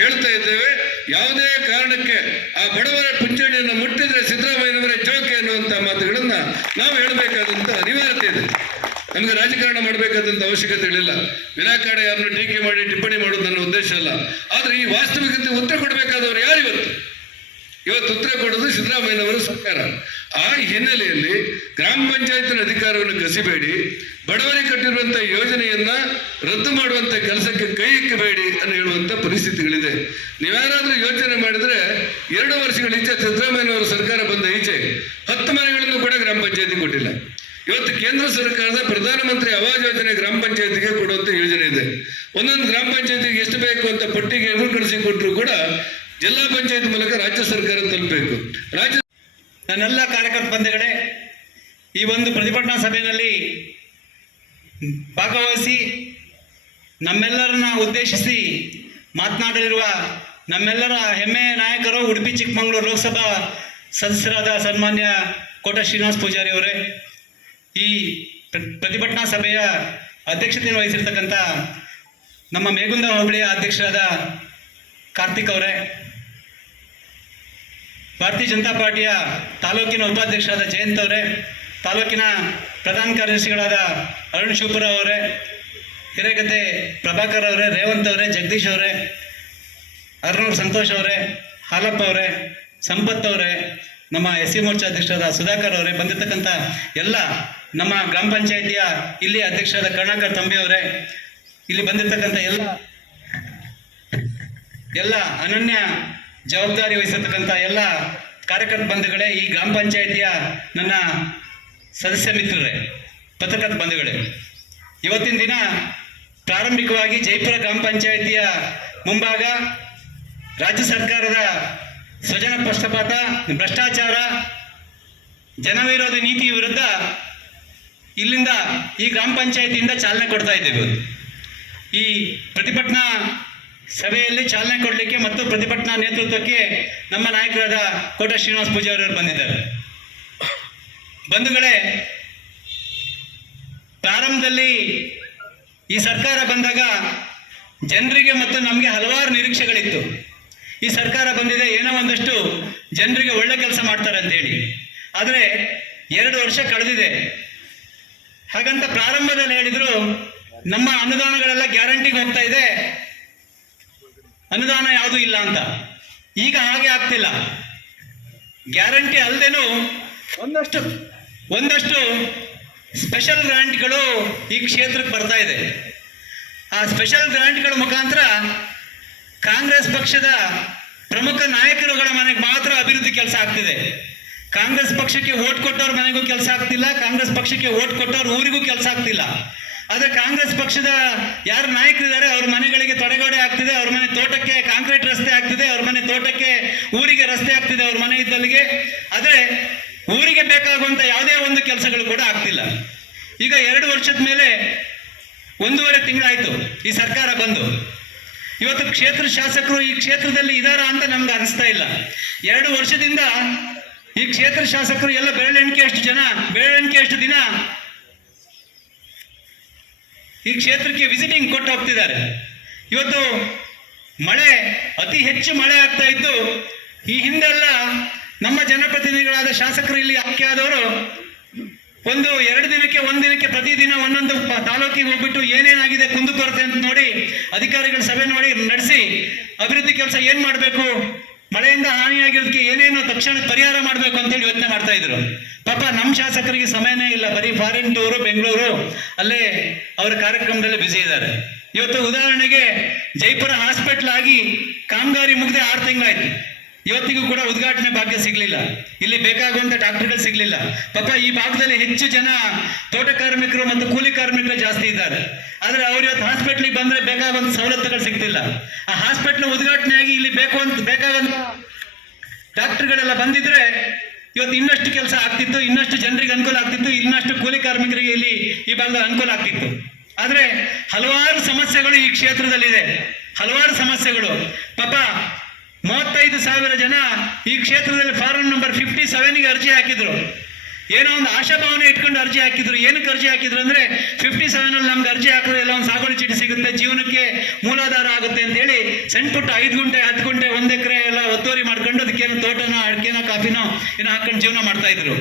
ಹೇಳ್ತಾ ಇದ್ದೇವೆ. ಯಾವುದೇ ಕಾರಣಕ್ಕೆ ಆ ಬಡವರ ಪಿಂಚಣಿಯನ್ನು ಮುಟ್ಟಿದ್ರೆ ಸಿದ್ದರಾಮಯ್ಯನವರೇ ಚೌಕೆ ಅನ್ನುವಂತ ಮಾತುಗಳನ್ನ ನಾವು ಹೇಳಬೇಕಾದಂತ ಅನಿವಾರ್ಯತೆ ಇದೆ. ನಮಗೆ ರಾಜಕಾರಣ ಮಾಡಬೇಕಾದಂತ ಇಲ್ಲ ವಿನಾಕಾರಣ ಯಾರನ್ನು ಟೀಕೆ ಮಾಡಿ ಟಿಪ್ಪಣಿ ಮಾಡೋದು ನನ್ನ ಉದ್ದೇಶ ಅಲ್ಲ. ಆದರೆ ಈ ವಾಸ್ತವಿಕತೆ ಉತ್ತರ ಕೊಡಬೇಕಾದವರು ಯಾರು ಇವತ್ತು? ಇವತ್ತು ಉತ್ತರ ಕೊಡೋದು ಸಿದ್ದರಾಮಯ್ಯನವರ ಸರ್ಕಾರ. ಆ ಹಿನ್ನೆಲೆಯಲ್ಲಿ ಗ್ರಾಮ ಪಂಚಾಯತಿನ ಅಧಿಕಾರವನ್ನು ಕಸಿಬೇಡಿ, ಬಡವರಿಗೆ ಕಟ್ಟಿರುವಂತಹ ಯೋಜನೆಯನ್ನ ರದ್ದು ಮಾಡುವಂತ ಕೆಲಸಕ್ಕೆ ಕೈ ಇಕ್ಕಬೇಡಿ ಅಂತ ಹೇಳುವಂತ ಪರಿಸ್ಥಿತಿಗಳಿದೆ. ನೀವ್ಯಾರಾದ್ರೂ ಯೋಜನೆ ಮಾಡಿದ್ರೆ ಎರಡು ವರ್ಷಗಳ ಈಚೆ ಸಿದ್ದರಾಮಯ್ಯನವರ ಸರ್ಕಾರ ಬಂದ ಈಚೆ ಹತ್ತು ಮನೆಗಳನ್ನು ಕೂಡ ಗ್ರಾಮ ಪಂಚಾಯತಿ ಕೊಟ್ಟಿಲ್ಲ. ಇವತ್ತು ಕೇಂದ್ರ ಸರ್ಕಾರದ ಪ್ರಧಾನಮಂತ್ರಿ ಆವಾಜ್ ಯೋಜನೆ ಗ್ರಾಮ ಪಂಚಾಯತಿಗೆ ಕೊಡುವಂತ ಯೋಜನೆ ಇದೆ. ಒಂದೊಂದು ಗ್ರಾಮ ಪಂಚಾಯತಿಗೆ ಎಷ್ಟು ಬೇಕು ಅಂತ ಪಟ್ಟಿಗೆ ಎದುರು ಕಳಿಸಿ ಕೊಟ್ಟರು ಕೂಡ ಜಿಲ್ಲಾ ಪಂಚಾಯತ್ ಮೂಲಕ ರಾಜ್ಯ ಸರ್ಕಾರ ತಲುಪಬೇಕು. ರಾಜ್ಯ ನನ್ನೆಲ್ಲ ಕಾರ್ಯಕರ್ತ ಬಂಧುಗಳೇ, ಈ ಒಂದು ಪ್ರತಿಭಟನಾ ಸಭೆಯಲ್ಲಿ ಭಾಗವಹಿಸಿ ನಮ್ಮೆಲ್ಲರನ್ನ ಉದ್ದೇಶಿಸಿ ಮಾತನಾಡಲಿರುವ ನಮ್ಮೆಲ್ಲರ ಹೆಮ್ಮೆಯ ನಾಯಕರು ಉಡುಪಿ, ಚಿಕ್ಕಮಗಳೂರು ಲೋಕಸಭಾ ಸದಸ್ಯರಾದ ಸನ್ಮಾನ್ಯ ಕೋಟ ಶ್ರೀನಿವಾಸ್ ಪೂಜಾರಿ ಅವರೇ, ಈ ಪ್ರ- ಪ್ರತಿಭಟನಾ ಸಭೆಯ ಅಧ್ಯಕ್ಷತೆಯನ್ನು ವಹಿಸಿರ್ತಕ್ಕಂಥ ನಮ್ಮ ಮೇಗುಂದ ಹೋಬಳಿಯ ಅಧ್ಯಕ್ಷರಾದ ಕಾರ್ತಿಕ್ ಅವರೇ ಭಾರತೀಯ ಜನತಾ ಪಾರ್ಟಿಯ ತಾಲೂಕಿನ ಉಪಾಧ್ಯಕ್ಷರಾದ ಜಯಂತ್ ಅವರೇ, ತಾಲೂಕಿನ ಪ್ರಧಾನ ಕಾರ್ಯದರ್ಶಿಗಳಾದ ಅರುಣ್ ಶಿವಪುರ ಅವರೇ ಹಿರೇಕತೆ ಪ್ರಭಾಕರ್ ಅವರೇ, ರೇವಂತ್ ಅವರೇ, ಜಗದೀಶ್ ಅವರೇ ಅರುಣ್ ಸಂತೋಷ್ ಅವರೇ, ಹಾಲಪ್ಪ ಅವರೇ, ಸಂಪತ್ ಅವರೇ, ನಮ್ಮ ಎಸ್ ಸಿ ಮೋರ್ಚಾ ಅಧ್ಯಕ್ಷರಾದ ಸುಧಾಕರ್ ಅವರೇ ಬಂದಿರತಕ್ಕಂಥ ಎಲ್ಲ ನಮ್ಮ ಗ್ರಾಮ ಪಂಚಾಯಿತಿಯ ಇಲ್ಲಿ ಅಧ್ಯಕ್ಷರಾದ ಕರುಣಾಕರ್ ತಂಬಿ ಅವರೇ, ಇಲ್ಲಿ ಬಂದಿರತಕ್ಕಂಥ ಎಲ್ಲ ಎಲ್ಲ ಅನನ್ಯ ಜವಾಬ್ದಾರಿ ವಹಿಸತಕ್ಕಂಥ ಎಲ್ಲ ಕಾರ್ಯಕರ್ತ ಬಂಧುಗಳೇ, ಈ ಗ್ರಾಮ ಪಂಚಾಯಿತಿಯ ನನ್ನ ಸದಸ್ಯ ಮಿತ್ರರೇ, ಪತ್ರಕರ್ತ ಬಂಧುಗಳೇ ಇವತ್ತಿನ ದಿನ ಪ್ರಾರಂಭಿಕವಾಗಿ ಜೈಪುರ ಗ್ರಾಮ ಪಂಚಾಯಿತಿಯ ಮುಂಭಾಗ ರಾಜ್ಯ ಸರ್ಕಾರದ ಸ್ವಜನ ಪಕ್ಷಪಾತ, ಭ್ರಷ್ಟಾಚಾರ, ಜನವಿರೋಧಿ ನೀತಿ ವಿರುದ್ಧ ಇಲ್ಲಿಂದ ಈ ಗ್ರಾಮ ಪಂಚಾಯಿತಿಯಿಂದ ಚಾಲನೆ ಕೊಡ್ತಾ ಇದ್ದೇವೆ. ಈ ಪ್ರತಿಭಟನಾ ಸಭೆಯಲ್ಲಿ ಚಾಲನೆ ಕೊಡಲಿಕ್ಕೆ ಮತ್ತು ಪ್ರತಿಭಟನಾ ನೇತೃತ್ವಕ್ಕೆ ನಮ್ಮ ನಾಯಕರಾದ ಕೋಟ ಶ್ರೀನಿವಾಸ ಪೂಜಾರಿ ಅವರು ಬಂದಿದ್ದಾರೆ. ಬಂಧುಗಳೇ, ಪ್ರಾರಂಭದಲ್ಲಿ ಈ ಸರ್ಕಾರ ಬಂದಾಗ ಜನರಿಗೆ ಮತ್ತು ನಮಗೆ ಹಲವಾರು ನಿರೀಕ್ಷೆಗಳಿತ್ತು. ಈ ಸರ್ಕಾರ ಬಂದಿದೆ, ಏನೋ ಒಂದಷ್ಟು ಜನರಿಗೆ ಒಳ್ಳೆ ಕೆಲಸ ಮಾಡ್ತಾರೆ ಅಂತೇಳಿ ಆದರೆ ಎರಡು ವರ್ಷ ಕಳೆದಿದೆ. ಹಾಗಂತ ಪ್ರಾರಂಭದಲ್ಲಿ ಹೇಳಿದ್ರು, ನಮ್ಮ ಅನುದಾನಗಳೆಲ್ಲ ಗ್ಯಾರಂಟಿಗೆ ಹೋಗ್ತಾ ಇದೆ. ಅನುದಾನ ಯಾವುದೂ ಇಲ್ಲ ಅಂತ. ಈಗ ಹಾಗೆ ಆಗ್ತಿಲ್ಲ. ಗ್ಯಾರಂಟಿ ಅಲ್ಲದೇನು ಒಂದಷ್ಟು ಒಂದಷ್ಟು ಸ್ಪೆಷಲ್ ಗ್ರಾಂಟ್ಗಳು ಈ ಕ್ಷೇತ್ರಕ್ಕೆ ಬರ್ತಾ ಇದೆ. ಆ ಸ್ಪೆಷಲ್ ಗ್ರಾಂಟ್ಗಳ ಮುಖಾಂತರ ಕಾಂಗ್ರೆಸ್ ಪಕ್ಷದ ಪ್ರಮುಖ ನಾಯಕರುಗಳ ಮನೆಗೆ ಮಾತ್ರ ಅಭಿವೃದ್ಧಿ ಕೆಲಸ ಆಗ್ತಿದೆ. ಕಾಂಗ್ರೆಸ್ ಪಕ್ಷಕ್ಕೆ ಓಟ್ ಕೊಟ್ಟವ್ರ ಮನೆಗೂ ಕೆಲಸ ಆಗ್ತಿಲ್ಲ, ಕಾಂಗ್ರೆಸ್ ಪಕ್ಷಕ್ಕೆ ಓಟ್ ಕೊಟ್ಟವ್ರ ಊರಿಗೂ ಕೆಲಸ ಆಗ್ತಿಲ್ಲ. ಆದರೆ ಕಾಂಗ್ರೆಸ್ ಪಕ್ಷದ ಯಾರು ನಾಯಕರಿದ್ದಾರೆ, ಅವ್ರ ಮನೆಗಳಿಗೆ ತೊಡೆಗೋಡೆ ಆಗ್ತಿದೆ, ಅವ್ರ ಮನೆ ತೋಟಕ್ಕೆ ಕಾಂಕ್ರೀಟ್ ರಸ್ತೆ ಆಗ್ತಿದೆ, ಅವ್ರ ಮನೆ ತೋಟಕ್ಕೆ ಊರಿಗೆ ರಸ್ತೆ ಆಗ್ತಿದೆ, ಅವ್ರ ಮನೆ ಇದ್ದಲ್ಲಿಗೆ. ಆದರೆ ಊರಿಗೆ ಬೇಕಾಗುವಂಥ ಯಾವುದೇ ಒಂದು ಕೆಲಸಗಳು ಕೂಡ ಆಗ್ತಿಲ್ಲ. ಈಗ ಎರಡು ವರ್ಷದ ಮೇಲೆ ಒಂದೂವರೆ ತಿಂಗಳಾಯ್ತು ಈ ಸರ್ಕಾರ ಬಂದು. ಇವತ್ತು ಕ್ಷೇತ್ರ ಶಾಸಕರು ಈ ಕ್ಷೇತ್ರದಲ್ಲಿ ಇದಾರ ಅಂತ ನಮ್ಗೆ ಅನಿಸ್ತಾ ಇಲ್ಲ. ಎರಡು ವರ್ಷದಿಂದ ಈ ಕ್ಷೇತ್ರ ಶಾಸಕರು ಎಲ್ಲ ಬೆರಳೆಣಿಕೆ ಅಷ್ಟು ಜನ, ಬೆರಳೆಣಿಕೆ ಅಷ್ಟು ದಿನ ಈ ಕ್ಷೇತ್ರಕ್ಕೆ ವಿಸಿಟಿಂಗ್ ಕೊಟ್ಟು ಹೋಗ್ತಿದ್ದಾರೆ. ಇವತ್ತು ಮಳೆ, ಅತಿ ಹೆಚ್ಚು ಮಳೆ ಆಗ್ತಾ ಇದ್ದು, ಈ ಹಿಂದೆಲ್ಲ ನಮ್ಮ ಜನಪ್ರತಿನಿಧಿಗಳಾದ ಶಾಸಕರು ಇಲ್ಲಿ ಆಯ್ಕೆ ಆದವರು ಒಂದು ಎರಡು ದಿನಕ್ಕೆ, ಒಂದು ದಿನಕ್ಕೆ ಪ್ರತಿದಿನ ಒಂದೊಂದು ತಾಲೂಕಿಗೆ ಹೋಗ್ಬಿಟ್ಟು ಏನೇನಾಗಿದೆ ಕುಂದುಕೊರತೆ ಅಂತ ನೋಡಿ, ಅಧಿಕಾರಿಗಳ ಸಭೆ ನೋಡಿ ನಡೆಸಿ, ಅಭಿವೃದ್ಧಿ ಕೆಲಸ ಏನು ಮಾಡಬೇಕು? ಮಳೆಯಿಂದ ಹಾನಿಯಾಗಿರೋದಕ್ಕೆ ಏನೇನು ತಕ್ಷಣ ಪರಿಹಾರ ಮಾಡಬೇಕು ಅಂತೇಳಿ ಯೋಚನೆ ಮಾಡ್ತಾ ಇದ್ರು. ಪಾಪ ನಮ್ಮ ಶಾಸಕರಿಗೆ ಸಮಯನೇ ಇಲ್ಲ. ಬರೀ ಫಾರಿನ್ ಟೂರು ಬೆಂಗಳೂರು, ಅಲ್ಲೇ ಅವರ ಕಾರ್ಯಕ್ರಮದಲ್ಲಿ ಬ್ಯುಸಿ ಇದ್ದಾರೆ. ಇವತ್ತು ಉದಾಹರಣೆಗೆ ಜೈಪುರ ಹಾಸ್ಪಿಟ್ಲ್ ಆಗಿ ಕಾಮಗಾರಿ ಮುಗಿದೆ ಆರು ತಿಂಗಳಾಯ್ತು. ಇವತ್ತಿಗೂ ಕೂಡ ಉದ್ಘಾಟನೆ ಭಾಗ್ಯ ಸಿಗ್ಲಿಲ್ಲ. ಇಲ್ಲಿ ಬೇಕಾಗುವಂಥ ಡಾಕ್ಟರ್ಗಳು ಸಿಗಲಿಲ್ಲ. ಪಾಪ ಈ ಭಾಗದಲ್ಲಿ ಹೆಚ್ಚು ಜನ ತೋಟ ಕಾರ್ಮಿಕರು ಮತ್ತು ಕೂಲಿ ಕಾರ್ಮಿಕರು ಜಾಸ್ತಿ ಇದ್ದಾರೆ. ಆದರೆ ಅವ್ರು ಇವತ್ತು ಹಾಸ್ಪಿಟ್ಲಿಗೆ ಬಂದ್ರೆ ಬೇಕಾಗುವಂಥ ಸವಲತ್ತುಗಳು ಸಿಗ್ತಿಲ್ಲ. ಆ ಹಾಸ್ಪಿಟ್ಲ್ ಉದ್ಘಾಟನೆ ಆಗಿ ಇಲ್ಲಿ ಬೇಕು ಅಂತ ಬೇಕಾಗಂತ ಡಾಕ್ಟರ್ಗಳೆಲ್ಲ ಬಂದಿದ್ರೆ ಇವತ್ತು ಇನ್ನಷ್ಟು ಕೆಲಸ ಆಗ್ತಿತ್ತು, ಇನ್ನಷ್ಟು ಜನರಿಗೆ ಅನುಕೂಲ ಆಗ್ತಿತ್ತು, ಇನ್ನಷ್ಟು ಕೂಲಿ ಕಾರ್ಮಿಕರಿಗೆ ಇಲ್ಲಿ ಈ ಭಾಗದಲ್ಲಿ ಅನುಕೂಲ ಆಗ್ತಿತ್ತು. ಆದರೆ ಹಲವಾರು ಸಮಸ್ಯೆಗಳು ಈ ಕ್ಷೇತ್ರದಲ್ಲಿದೆ. ಹಲವಾರು ಸಮಸ್ಯೆಗಳು. ಪಾಪ ಮೂವತ್ತೈದು ಸಾವಿರ ಜನ ಈ ಕ್ಷೇತ್ರದಲ್ಲಿ ಫಾರಂ ನಂಬರ್ ಫಿಫ್ಟಿ ಸೆವೆನ್ಗೆ ಅರ್ಜಿ ಹಾಕಿದ್ರು. ಏನೋ ಒಂದು ಆಶಾಭಾವನೆ ಇಟ್ಕೊಂಡು ಅರ್ಜಿ ಹಾಕಿದ್ರು. ಏನಕ್ಕೆ ಅರ್ಜಿ ಹಾಕಿದ್ರು ಅಂದ್ರೆ ಫಿಫ್ಟಿ ಸೆವೆನ್ ಅಲ್ಲಿ ನಮ್ಗೆ ಅರ್ಜಿ ಹಾಕಿದ್ರೆ ಎಲ್ಲ ಒಂದು ಸಾಗುವಳಿ ಚೀಟಿ ಸಿಗುತ್ತೆ, ಜೀವನಕ್ಕೆ ಮೂಲಾಧಾರ ಆಗುತ್ತೆ ಅಂತ ಹೇಳಿ ಸಣ್ಣ ಪುಟ್ಟ ಐದು ಗುಂಟೆ, ಹತ್ತು ಗುಂಟೆ, ಒಂದು ಎಕರೆ ಎಲ್ಲ ಒತ್ತುವರಿ ಮಾಡ್ಕೊಂಡು ಅದಕ್ಕೇನು ತೋಟನ, ಅಡಿಕೆನೋ, ಕಾಫಿನೋ ಏನೋ ಹಾಕೊಂಡು ಜೀವನ ಮಾಡ್ತಾ ಇದ್ರು.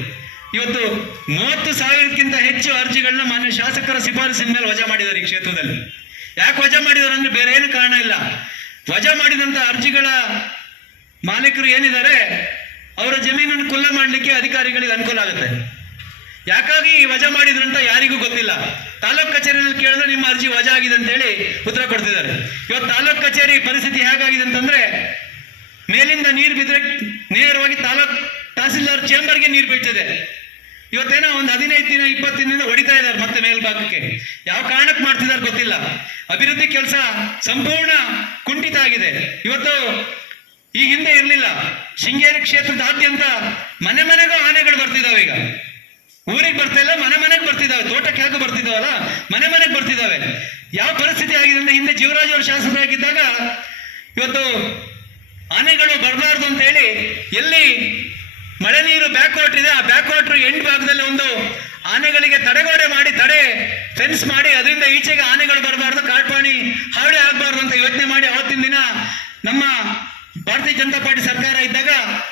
ಇವತ್ತು ಮೂವತ್ತು ಸಾವಿರಕ್ಕಿಂತ ಹೆಚ್ಚು ಅರ್ಜಿಗಳನ್ನ ಮಾನ್ಯ ಶಾಸಕರ ಶಿಫಾರಸಿನ ಮೇಲೆ ವಜಾ ಮಾಡಿದ್ದಾರೆ ಈ ಕ್ಷೇತ್ರದಲ್ಲಿ. ಯಾಕೆ ವಜಾ ಮಾಡಿದ್ದಾರೆ ಅಂದ್ರೆ ಬೇರೆ ಏನು ಕಾರಣ ಇಲ್ಲ. ವಜಾ ಮಾಡಿದಂತ ಅರ್ಜಿಗಳ ಮಾಲೀಕರು ಏನಿದ್ದಾರೆ, ಅವರ ಜಮೀನನ್ನು ಕೊಲ್ಲ ಮಾಡಲಿಕ್ಕೆ ಅಧಿಕಾರಿಗಳಿಗೆ ಅನುಕೂಲ ಆಗುತ್ತೆ. ಯಾಕಾಗಿ ವಜಾ ಮಾಡಿದ್ರು ಅಂತ ಯಾರಿಗೂ ಗೊತ್ತಿಲ್ಲ. ತಾಲೂಕ್ ಕಚೇರಿಯಲ್ಲಿ ಕೇಳಿದ್ರೆ ನಿಮ್ಮ ಅರ್ಜಿ ವಜಾ ಆಗಿದೆ ಅಂತ ಹೇಳಿ ಉತ್ತರ ಕೊಡ್ತಿದ್ದಾರೆ. ಇವತ್ತು ತಾಲೂಕ್ ಕಚೇರಿ ಪರಿಸ್ಥಿತಿ ಹೇಗಾಗಿದೆ ಅಂತಂದ್ರೆ, ಮೇಲಿಂದ ನೀರು ಬಿದ್ದರೆ ನೇರವಾಗಿ ತಾಲೂಕ್ ತಹಸೀಲ್ದಾರ್ ಚೇಂಬರ್ಗೆ ನೀರು ಬೀಳ್ತಿದೆ. ಇವತ್ತೇನೋ ಒಂದು ಹದಿನೈದು ದಿನ, ಇಪ್ಪತ್ತು ದಿನದಿಂದ ಹೊಡಿತಾ ಇದ್ದಾರೆ ಮತ್ತೆ ಮೇಲ್ಭಾಗಕ್ಕೆ. ಯಾವ ಕಾರಣಕ್ಕೆ ಮಾಡ್ತಿದ್ದಾರೆ ಗೊತ್ತಿಲ್ಲ. ಅಭಿವೃದ್ಧಿ ಕೆಲಸ ಸಂಪೂರ್ಣ ಕುಂಠಿತ ಆಗಿದೆ. ಇವತ್ತು ಈ ಹಿಂದೆ ಇರಲಿಲ್ಲ. ಶೃಂಗೇರಿ ಕ್ಷೇತ್ರದಾದ್ಯಂತ ಮನೆ ಮನೆಗೂ ಆನೆಗಳು ಬರ್ತಿದಾವೆ ಈಗ. ಊರಿಗೆ ಬರ್ತಾ ಇಲ್ಲ, ಮನೆ ಮನೆಗೆ ಬರ್ತಿದಾವೆ ತೋಟಕ್ಕೆ ಯಾಕೆ ಬರ್ತಿದಾವಲ್ಲ ಮನೆ ಮನೆಗೆ ಬರ್ತಿದಾವೆ ಯಾವ ಪರಿಸ್ಥಿತಿ ಆಗಿದೆ ಅಂದ್ರೆ ಹಿಂದೆ ಜೀವರಾಜ್ ಅವರು ಶಾಸಕರಾಗಿದ್ದಾಗ ಇವತ್ತು ಆನೆಗಳು ಬರಬಾರ್ದು ಅಂತ ಹೇಳಿ ಎಲ್ಲಿ ಮಳೆ ನೀರು ಬ್ಯಾಕ್ ವಾಟರ್ ಇದೆ. ಆ ಬ್ಯಾಕ್ ವಾಟರ್ ಎಂಡ್ ಭಾಗದಲ್ಲಿ ಒಂದು ಆನೆಗಳಿಗೆ ತಡೆಗೋಡೆ ಮಾಡಿ ತಡೆ ಫೆನ್ಸ್ ಮಾಡಿ, ಅದರಿಂದ ಈಚೆಗೆ ಆನೆಗಳು ಬರಬಾರ್ದು, ಕಾಡ್ಪಾಣಿ ಹಾವಳಿ ಆಗಬಾರ್ದು ಅಂತ ಯೋಚನೆ ಮಾಡಿ ಅವತ್ತಿನ ದಿನ ನಮ್ಮ ಭಾರತೀಯ ಜನತಾ ಪಾರ್ಟಿ ಸರ್ಕಾರ ಇದ್ದಾಗ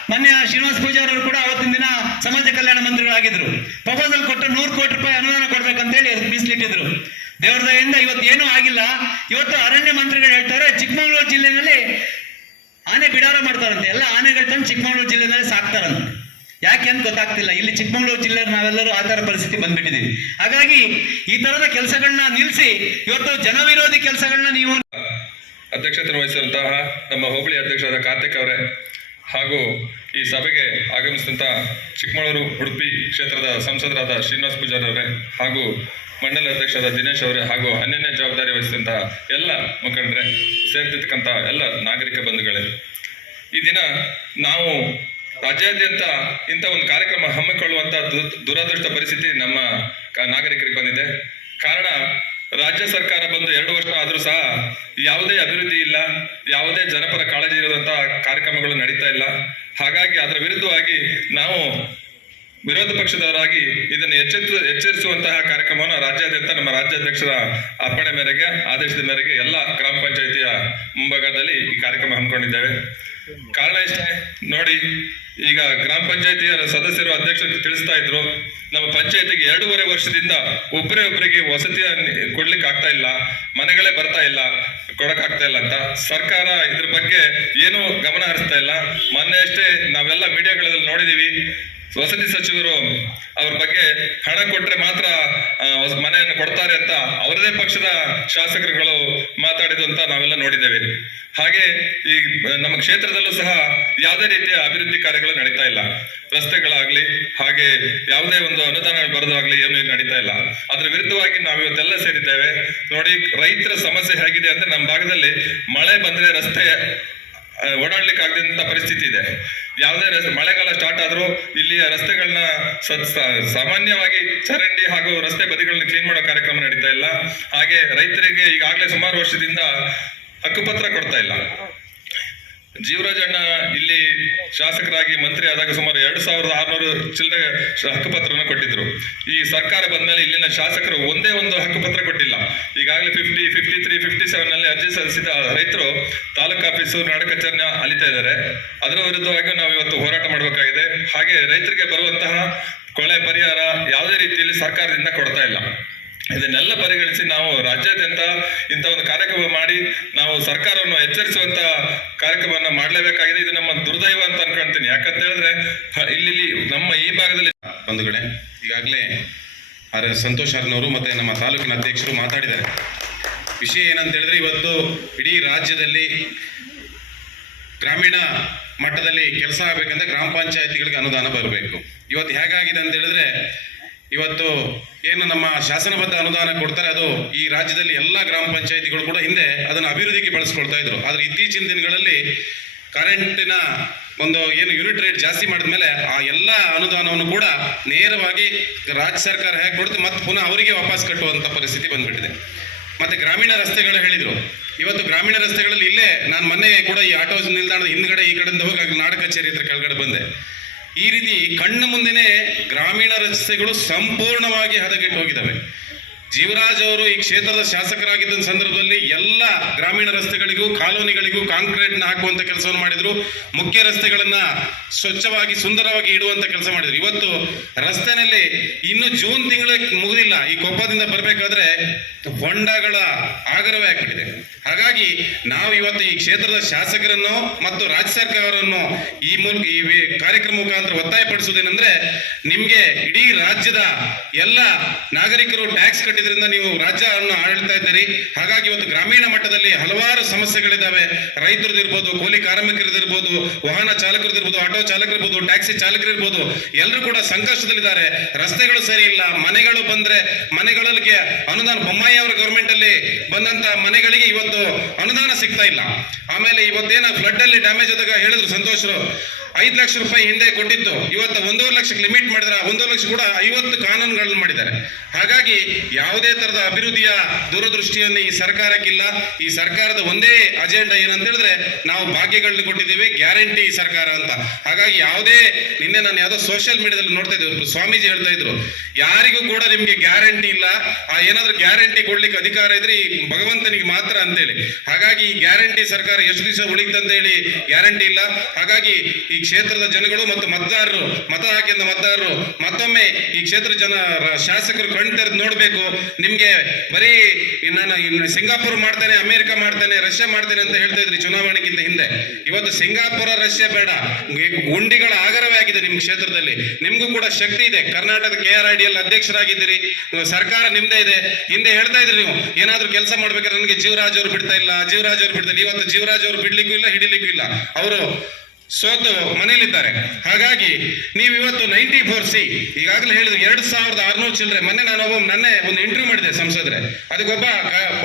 ಮೊನ್ನೆ ಶ್ರೀನಿವಾಸ ಪೂಜಾರವರು ಕೂಡ ಅವತ್ತಿನ ದಿನ ಸಮಾಜ ಕಲ್ಯಾಣ ಮಂತ್ರಿಗಳಾಗಿದ್ರು. ಪ್ರಪೋಸಲ್ ಕೊಟ್ಟು ನೂರು ಕೋಟಿ ರೂಪಾಯಿ ಅನುದಾನ ಕೊಡ್ಬೇಕಂತೇಳಿ ಹೇಳಿ ಮೀಸಲಿಟ್ಟಿದ್ರು. ದೇವರ ದಯೆಯಿಂದ ಇವತ್ತು ಏನೂ ಆಗಿಲ್ಲ. ಇವತ್ತು ಅರಣ್ಯ ಮಂತ್ರಿಗಳು ಹೇಳ್ತಾರೆ, ಚಿಕ್ಕಮಗಳೂರು ಜಿಲ್ಲೆನಲ್ಲಿ ಆನೆ ಬಿಡಾರ ಮಾಡ್ತಾರಂತೆ. ಎಲ್ಲ ಆನೆಗಳು ತಂದು ಚಿಕ್ಕಮಗಳೂರು ಜಿಲ್ಲೆನಲ್ಲಿ ಸಾಕ್ತಾರಂತೆ. ಯಾಕೆ ಅಂತ ಗೊತ್ತಾಗ್ತಿಲ್ಲ. ಇಲ್ಲಿ ಚಿಕ್ಕಮಗಳೂರು ಜಿಲ್ಲೆ ನಾವೆಲ್ಲರೂ ಆ ಥರ ಪರಿಸ್ಥಿತಿ ಬಂದ್ಬಿಟ್ಟಿದ್ದೀವಿ. ಹಾಗಾಗಿ ಈ ತರದ ಕೆಲಸಗಳನ್ನ ನಿಲ್ಲಿಸಿ ಇವತ್ತು ಜನವಿರೋಧಿ ಕೆಲಸಗಳನ್ನ ನೀವು ಅಧ್ಯಕ್ಷತೆ ವಹಿಸಿದಂತಹ ನಮ್ಮ ಹೋಬಳಿ ಅಧ್ಯಕ್ಷರಾದ ಕಾರ್ತಿಕ್ ಅವರೇ ಹಾಗೂ ಈ ಸಭೆಗೆ ಆಗಮಿಸಿದಂತಹ ಚಿಕ್ಕಮಗಳೂರು ಉಡುಪಿ ಕ್ಷೇತ್ರದ ಸಂಸದರಾದ ಶ್ರೀನಿವಾಸ್ ಪೂಜಾರಿ ಅವರೇ ಹಾಗೂ ಮಂಡಲ ಅಧ್ಯಕ್ಷರಾದ ದಿನೇಶ್ ಅವರೇ ಹಾಗೂ ಅನ್ಯನ್ಯ ಜವಾಬ್ದಾರಿ ವಹಿಸಿದಂತಹ ಎಲ್ಲ ಮುಖಂಡರೇ ಸೇರ್ತಿರ್ತಕ್ಕಂಥ ಎಲ್ಲ ನಾಗರಿಕ ಬಂಧುಗಳೇ. ಈ ದಿನ ನಾವು ರಾಜ್ಯಾದ್ಯಂತ ಇಂಥ ಒಂದು ಕಾರ್ಯಕ್ರಮ ಹಮ್ಮಿಕೊಳ್ಳುವಂತ ದುರದೃಷ್ಟ ಪರಿಸ್ಥಿತಿ ನಮ್ಮ ನಾಗರಿಕರಿಗೆ ಬಂದಿದೆ. ಕಾರಣ, ರಾಜ್ಯ ಸರ್ಕಾರ ಬಂದು ಎರಡು ವರ್ಷ ಆದರೂ ಸಹ ಯಾವುದೇ ಅಭಿವೃದ್ಧಿ ಇಲ್ಲ, ಯಾವುದೇ ಜನಪರ ಕಾಳಜಿ ಇರುವಂತಹ ಕಾರ್ಯಕ್ರಮಗಳು ನಡೀತಾ ಇಲ್ಲ. ಹಾಗಾಗಿ ಅದರ ವಿರುದ್ಧವಾಗಿ ನಾವು ವಿರೋಧ ಪಕ್ಷದವರಾಗಿ ಇದನ್ನು ಎಚ್ಚೆತ್ತು, ಎಚ್ಚರಿಸುವಂತಹ ಕಾರ್ಯಕ್ರಮವನ್ನು ರಾಜ್ಯಾದ್ಯಂತ ನಮ್ಮ ರಾಜ್ಯಾಧ್ಯಕ್ಷರ ಅಪ್ಪಣೆ ಮೇರೆಗೆ, ಆದೇಶದ ಮೇರೆಗೆ ಎಲ್ಲ ಗ್ರಾಮ ಪಂಚಾಯಿತಿಯ ಮುಂಭಾಗದಲ್ಲಿ ಈ ಕಾರ್ಯಕ್ರಮ ಹಮ್ಮಿಕೊಂಡಿದ್ದೇವೆ. ಕಾರಣ ಇಷ್ಟೇ ನೋಡಿ ಈಗ ಗ್ರಾಮ ಪಂಚಾಯಿತಿಯ ಸದಸ್ಯರು, ಅಧ್ಯಕ್ಷರು ತಿಳಿಸ್ತಾ ಇದ್ರು, ನಮ್ಮ ಪಂಚಾಯತಿಗೆ ಎರಡೂವರೆ ವರ್ಷದಿಂದ ಒಬ್ಬರೇ ಒಬ್ಬರಿಗೆ ವಸತಿಯ ಕೊಡ್ಲಿಕ್ಕೆ ಆಗ್ತಾ ಇಲ್ಲ, ಮನೆಗಳೇ ಬರ್ತಾ ಇಲ್ಲ ಕೊಡಕ್ ಆಗ್ತಾ ಇಲ್ಲ ಅಂತ. ಸರ್ಕಾರ ಇದ್ರ ಬಗ್ಗೆ ಏನು ಗಮನ ಹರಿಸ್ತಾ ಇಲ್ಲ. ಮೊನ್ನೆ ಅಷ್ಟೇ ನಾವೆಲ್ಲ ಮೀಡಿಯಾಗಳಲ್ಲಿ ನೋಡಿದೀವಿ. ವಸತಿ ಸಚಿವರು ಅವ್ರ ಬಗ್ಗೆ ಹಣ ಕೊಟ್ರೆ ಮಾತ್ರ ಮನೆಯನ್ನು ಕೊಡ್ತಾರೆ ಅಂತ ಅವರದೇ ಪಕ್ಷದ ಶಾಸಕರುಗಳು ಮಾತಾಡಿದ್ದು ಅಂತ ನಾವೆಲ್ಲ ನೋಡಿದ್ದೇವೆ. ಹಾಗೆ ಈ, ನಮ್ಮ ಕ್ಷೇತ್ರದಲ್ಲೂ ಸಹ ಯಾವುದೇ ರೀತಿಯ ಅಭಿವೃದ್ಧಿ ಕಾರ್ಯಗಳು ನಡೀತಾ ಇಲ್ಲ. ರಸ್ತೆಗಳಾಗ್ಲಿ, ಹಾಗೆ ಯಾವುದೇ ಒಂದು ಅನುದಾನ ಬರೋದಾಗ್ಲಿ ಏನು ನಡೀತಾ ಇಲ್ಲ. ಅದ್ರ ವಿರುದ್ಧವಾಗಿ ನಾವು ಇವತ್ತೆಲ್ಲ ಸೇರಿದ್ದೇವೆ. ನೋಡಿ, ರೈತರ ಸಮಸ್ಯೆ ಹೇಗಿದೆ ಅಂದ್ರೆ ನಮ್ಮ ಭಾಗದಲ್ಲಿ ಮಳೆ ಬಂದ್ರೆ ರಸ್ತೆ ಓಡಾಡ್ಲಿಕ್ಕೆ ಆಗದಂತ ಪರಿಸ್ಥಿತಿ ಇದೆ. ಯಾವುದೇ ರಸ್ತೆ ಮಳೆಗಾಲ ಸ್ಟಾರ್ಟ್ ಆದ್ರೂ ಇಲ್ಲಿಯ ರಸ್ತೆಗಳನ್ನ ಸಾಮಾನ್ಯವಾಗಿ ಚರಂಡಿ ಹಾಗೂ ರಸ್ತೆ ಬದಿಗಳನ್ನ ಕ್ಲೀನ್ ಮಾಡೋ ಕಾರ್ಯಕ್ರಮ ನಡೀತಾ ಇಲ್ಲ. ಹಾಗೆ ರೈತರಿಗೆ ಈಗಾಗಲೇ ಸುಮಾರು ವರ್ಷದಿಂದ ಹಕ್ಕುಪತ್ರ ಕೊಡ್ತಾ ಇಲ್ಲ. ಜೀವರಾಜಣ್ಣ ಇಲ್ಲಿ ಶಾಸಕರಾಗಿ ಮಂತ್ರಿ ಆದಾಗ ಸುಮಾರು ಎರಡು ಸಾವಿರದ ಆರುನೂರು ಚಿಲ್ಲರೆ ಹಕ್ಕುಪತ್ರವನ್ನು ಕೊಟ್ಟಿದ್ರು. ಈ ಸರ್ಕಾರ ಬಂದ್ಮೇಲೆ ಇಲ್ಲಿನ ಶಾಸಕರು ಒಂದೇ ಒಂದು ಹಕ್ಕುಪತ್ರ ಕೊಟ್ಟಿಲ್ಲ. ಈಗಾಗಲೇ ಫಿಫ್ಟಿ ಫಿಫ್ಟಿ ತ್ರೀ ಫಿಫ್ಟಿ ಸೆವೆನ್ನಲ್ಲಿ ಅರ್ಜಿ ಸಲ್ಲಿಸಿದ ರೈತರು ತಾಲೂಕು ಆಫೀಸು, ನಾಡ ಕಚೇರಿನ ಅಲಿತಾ ಇದ್ದಾರೆ. ಅದರ ವಿರುದ್ಧವಾಗಿ ನಾವು ಇವತ್ತು ಹೋರಾಟ ಮಾಡಬೇಕಾಗಿದೆ. ಹಾಗೆ ರೈತರಿಗೆ ಬರುವಂತಹ ಕೊಳೆ ಪರಿಹಾರ ಯಾವುದೇ ರೀತಿಯಲ್ಲಿ ಸರ್ಕಾರದಿಂದ ಕೊಡ್ತಾ ಇಲ್ಲ. ಇದನ್ನೆಲ್ಲ ಪರಿಗಣಿಸಿ ನಾವು ರಾಜ್ಯಾದ್ಯಂತ ಇಂಥ ಒಂದು ಕಾರ್ಯಕ್ರಮ ಮಾಡಿ ನಾವು ಸರ್ಕಾರವನ್ನು ಎಚ್ಚರಿಸುವಂತ ಕಾರ್ಯಕ್ರಮವನ್ನು ಮಾಡಲೇಬೇಕಾಗಿದೆ. ಇದು ನಮ್ಮ ದುರ್ದೈವ ಅಂತ ಅನ್ಕೊಳ್ತೀನಿ. ಯಾಕಂತ ಹೇಳಿದ್ರೆ ಇಲ್ಲಿ ನಮ್ಮ ಈ ಭಾಗದಲ್ಲಿ ಬಂಧುಗಳೇ, ಈಗಾಗಲೇ ಆರ್ ಸಂತೋಷ್ ಅರ್ನವರು ಮತ್ತೆ ನಮ್ಮ ತಾಲೂಕಿನ ಅಧ್ಯಕ್ಷರು ಮಾತಾಡಿದ್ದಾರೆ. ವಿಷಯ ಏನಂತ ಹೇಳಿದ್ರೆ, ಇವತ್ತು ಇಡೀ ರಾಜ್ಯದಲ್ಲಿ ಗ್ರಾಮೀಣ ಮಟ್ಟದಲ್ಲಿ ಕೆಲಸ ಆಗಬೇಕಂದ್ರೆ ಗ್ರಾಮ ಪಂಚಾಯತಿಗಳಿಗೆ ಅನುದಾನ ಬರಬೇಕು. ಇವತ್ತು ಹೇಗಾಗಿದೆ ಅಂತ ಹೇಳಿದ್ರೆ, ಇವತ್ತು ಏನು ನಮ್ಮ ಶಾಸನಬದ್ಧ ಅನುದಾನ ಕೊಡ್ತಾರೆ, ಅದು ಈ ರಾಜ್ಯದಲ್ಲಿ ಎಲ್ಲ ಗ್ರಾಮ ಪಂಚಾಯಿತಿಗಳು ಕೂಡ ಹಿಂದೆ ಅದನ್ನು ಅಭಿವೃದ್ಧಿಗೆ ಬಳಸ್ಕೊಳ್ತಾ ಇದ್ರು. ಆದರೆ ಇತ್ತೀಚಿನ ದಿನಗಳಲ್ಲಿ ಕರೆಂಟಿನ ಒಂದು ಏನು ಯೂನಿಟ್ ರೇಟ್ ಜಾಸ್ತಿ ಮಾಡಿದ ಮೇಲೆ ಆ ಎಲ್ಲ ಅನುದಾನವನ್ನು ಕೂಡ ನೇರವಾಗಿ ರಾಜ್ಯ ಸರ್ಕಾರ ಹೇಗೆ ಕೊಡುತ್ತೆ ಮತ್ತೆ ಪುನಃ ಅವರಿಗೆ ವಾಪಸ್ ಕಟ್ಟುವಂಥ ಪರಿಸ್ಥಿತಿ ಬಂದ್ಬಿಟ್ಟಿದೆ. ಮತ್ತೆ ಗ್ರಾಮೀಣ ರಸ್ತೆಗಳು ಹೇಳಿದರು. ಇವತ್ತು ಗ್ರಾಮೀಣ ರಸ್ತೆಗಳಲ್ಲಿ ಇಲ್ಲೇ ನಾನು ಮೊನ್ನೆ ಕೂಡ ಈ ಆಟೋ ನಿಲ್ದಾಣದ ಹಿಂದ್ಗಡೆ ಈ ಕಡೆಯಿಂದ ಹೋಗಿ ನಾಡ ಕಚೇರಿ ಹತ್ರ ಕೆಳಗಡೆ ಬಂದೆ. ಈ ರೀತಿ ಕಣ್ಣ ಮುಂದೆನೇ ಗ್ರಾಮೀಣ ರಸ್ತೆಗಳು ಸಂಪೂರ್ಣವಾಗಿ ಹದಗೆಟ್ಟು ಹೋಗಿದ್ದಾವೆ. ಜೀವರಾಜ್ ಅವರು ಈ ಕ್ಷೇತ್ರದ ಶಾಸಕರಾಗಿದ್ದ ಸಂದರ್ಭದಲ್ಲಿ ಎಲ್ಲ ಗ್ರಾಮೀಣ ರಸ್ತೆಗಳಿಗೂ, ಕಾಲೋನಿಗಳಿಗೂ ಕಾಂಕ್ರೀಟ್ನ ಹಾಕುವಂಥ ಕೆಲಸವನ್ನು ಮಾಡಿದ್ರು. ಮುಖ್ಯ ರಸ್ತೆಗಳನ್ನು ಸ್ವಚ್ಛವಾಗಿ, ಸುಂದರವಾಗಿ ಇಡುವಂಥ ಕೆಲಸ ಮಾಡಿದ್ರು. ಇವತ್ತು ರಸ್ತೆನಲ್ಲಿ ಇನ್ನು ಜೂನ್ ತಿಂಗಳ ಮುಗಿದಿಲ್ಲ. ಈ ಕೊಪ್ಪದಿಂದ ಬರಬೇಕಾದ್ರೆ ಹೊಂಡಗಳ ಆಗರವೇ ಆಗ್ಬಿಟ್ಟಿದೆ. ಹಾಗಾಗಿ ನಾವು ಇವತ್ತು ಈ ಕ್ಷೇತ್ರದ ಶಾಸಕರನ್ನು ಮತ್ತು ರಾಜ್ಯ ಸರ್ಕಾರವನ್ನು ಈ ಮೂಲಕ ಈ ಕಾರ್ಯಕ್ರಮ ಮುಖಾಂತರ ಒತ್ತಾಯಪಡಿಸುವುದೇನೆಂದ್ರೆ ನಿಮ್ಗೆ ಇಡೀ ರಾಜ್ಯದ ಎಲ್ಲ ನಾಗರಿಕರು ಟ್ಯಾಕ್ಸ್ ಕಟ್ಟಿದ್ರಿಂದ ನೀವು ರಾಜ್ಯವನ್ನು ಆಳ್ತಾ ಇದ್ದೀರಿ. ಹಾಗಾಗಿ ಇವತ್ತು ಗ್ರಾಮೀಣ ಮಟ್ಟದಲ್ಲಿ ಹಲವಾರು ಸಮಸ್ಯೆಗಳಿದ್ದಾವೆ. ರೈತರದಿರ್ಬೋದು ಕೂಲಿ ಕಾರ್ಮಿಕರದಿರ್ಬೋದು ವಾಹನ ಚಾಲಕರದಿರ್ಬೋದು ಆಟೋ ಚಾಲಕರಿರ್ಬೋದು ಟ್ಯಾಕ್ಸಿ ಚಾಲಕರಿರ್ಬೋದು ಎಲ್ಲರೂ ಕೂಡ ಸಂಕಷ್ಟದಲ್ಲಿದ್ದಾರೆ. ರಸ್ತೆಗಳು ಸರಿ ಇಲ್ಲ, ಮನೆಗಳು ಬಂದ್ರೆ ಮನೆಗಳಿಗೆ ಅನುದಾನ ಬೊಮ್ಮಾಯಿ ಅವರ ಗವರ್ಮೆಂಟ್ ಅಲ್ಲಿ ಬಂದಂತ ಮನೆಗಳಿಗೆ ಇವತ್ತು ಅನುದಾನ ಸಿಗ್ತಾ ಇಲ್ಲ. ಆಮೇಲೆ ಇವತ್ತೇನ ಫ್ಲಡ್ ಅಲ್ಲಿ ಡ್ಯಾಮೇಜ್ ಆದಾಗ ಹೇಳಿದ್ರು ಸಂತೋಷರು. ಐದು ಲಕ್ಷ ರೂಪಾಯಿ ಹಿಂದೆ ಕೊಟ್ಟಿತ್ತು. ಇವತ್ತು ಒಂದೂವರೆ ಲಕ್ಷಕ್ಕೆ ಲಿಮಿಟ್ ಮಾಡಿದ್ರೆ ಒಂದೂವರೆ ಲಕ್ಷ ಕೂಡ ಐವತ್ತು ಕಾನೂನುಗಳನ್ನು ಮಾಡಿದ್ದಾರೆ. ಹಾಗಾಗಿ ಯಾವುದೇ ತರದ ಅಭಿವೃದ್ಧಿಯ ದೂರದೃಷ್ಟಿಯನ್ನು ಈ ಸರ್ಕಾರಕ್ಕಿಲ್ಲ. ಈ ಸರ್ಕಾರದ ಒಂದೇ ಅಜೆಂಡಾ ಏನಂತ ಹೇಳಿದ್ರೆ ನಾವು ಭಾಗ್ಯಗಳನ್ನ ಕೊಟ್ಟಿದ್ದೇವೆ ಗ್ಯಾರಂಟಿ ಸರ್ಕಾರ ಅಂತ. ಹಾಗಾಗಿ ಯಾವುದೇ ನಿನ್ನೆ ನಾನು ಯಾವುದೋ ಸೋಷಿಯಲ್ ಮೀಡಿಯಾದಲ್ಲಿ ನೋಡ್ತಾ ಇದ್ದೆ ಸ್ವಾಮೀಜಿ ಹೇಳ್ತಾ ಇದ್ರು, ಯಾರಿಗೂ ಕೂಡ ನಿಮ್ಗೆ ಗ್ಯಾರಂಟಿ ಇಲ್ಲ. ಆ ಏನಾದ್ರೂ ಗ್ಯಾರಂಟಿ ಕೊಡ್ಲಿಕ್ಕೆ ಅಧಿಕಾರ ಇದ್ರೆ ಈ ಭಗವಂತನಿಗೆ ಮಾತ್ರ ಅಂತೇಳಿ. ಹಾಗಾಗಿ ಈ ಗ್ಯಾರಂಟಿ ಸರ್ಕಾರ ಎಷ್ಟು ದಿವಸ ಉಳಿತಂತ ಹೇಳಿ ಗ್ಯಾರಂಟಿ ಇಲ್ಲ. ಹಾಗಾಗಿ ಈ ಕ್ಷೇತ್ರದ ಜನಗಳು ಮತ್ತು ಮತದಾರರು, ಮತ ಹಾಕಿದ ಮತದಾರರು, ಮತ್ತೊಮ್ಮೆ ಈ ಕ್ಷೇತ್ರ ಜನ ಶಾಸಕರು ಕಣ್ ನೋಡ್ಬೇಕು. ನಿಮ್ಗೆ ಬರೀ ನಾನು ಸಿಂಗಾಪುರ್ ಮಾಡ್ತೇನೆ, ಅಮೆರಿಕ ಮಾಡ್ತೇನೆ, ರಷ್ಯಾ ಮಾಡ್ತೇನೆ ಅಂತ ಹೇಳ್ತಾ ಇದ್ರಿ ಚುನಾವಣೆಗಿಂತ ಹಿಂದೆ. ಇವತ್ತು ಸಿಂಗಾಪುರ, ರಷ್ಯಾ ಬೇಡ. ಗುಂಡಿಗಳ ಆಗರವೇ ಆಗಿದೆ ನಿಮ್ಮ ಕ್ಷೇತ್ರದಲ್ಲಿ. ನಿಮಗೂ ಕೂಡ ಶಕ್ತಿ ಇದೆ. ಕರ್ನಾಟಕದ K R I D L ಅಧ್ಯಕ್ಷರಾಗಿದ್ದೀರಿ. ಸರ್ಕಾರ ನಿಮ್ದೇ ಇದೆ. ಹಿಂದೆ ಹೇಳ್ತಾ ಇದ್ರಿ ನೀವು, ಏನಾದ್ರೂ ಕೆಲಸ ಮಾಡ್ಬೇಕಾದ್ರೆ ನನಗೆ ಜೀವರಾಜ್ ಅವರು ಬಿಡ್ತಾ ಇಲ್ಲ, ಜೀವರಾಜ್ ಅವರು ಬಿಡ್ತಾ ಇಲ್ಲ. ಇವತ್ತು ಜೀವರಾಜ್ ಅವರು ಬಿಡ್ಲಿಕ್ಕೂ ಇಲ್ಲ, ಹಿಡಿಲಿಕ್ಕೂ ಇಲ್ಲ. ಅವರು ಸೋತು ಮನೇಲಿದ್ದಾರೆ ಹಾಗಾಗಿ ನೀವು ಇವತ್ತು ನೈಂಟಿ ಫೋರ್ ಸಿ ಈಗಾಗಲೇ ಹೇಳಿದ್ರು ಎರಡ್ ಸಾವಿರದ ಆರ್ನೂರು ಚಿಲ್ಲರೆ ಮೊನ್ನೆ ನಾನು ಒಬ್ಬ ನನ್ನೆ ಒಂದು ಇಂಟರ್ವ್ಯೂ ಮಾಡಿದೆ ಸಂಸದ್ರೆ. ಅದಕ್ಕೊಬ್ಬ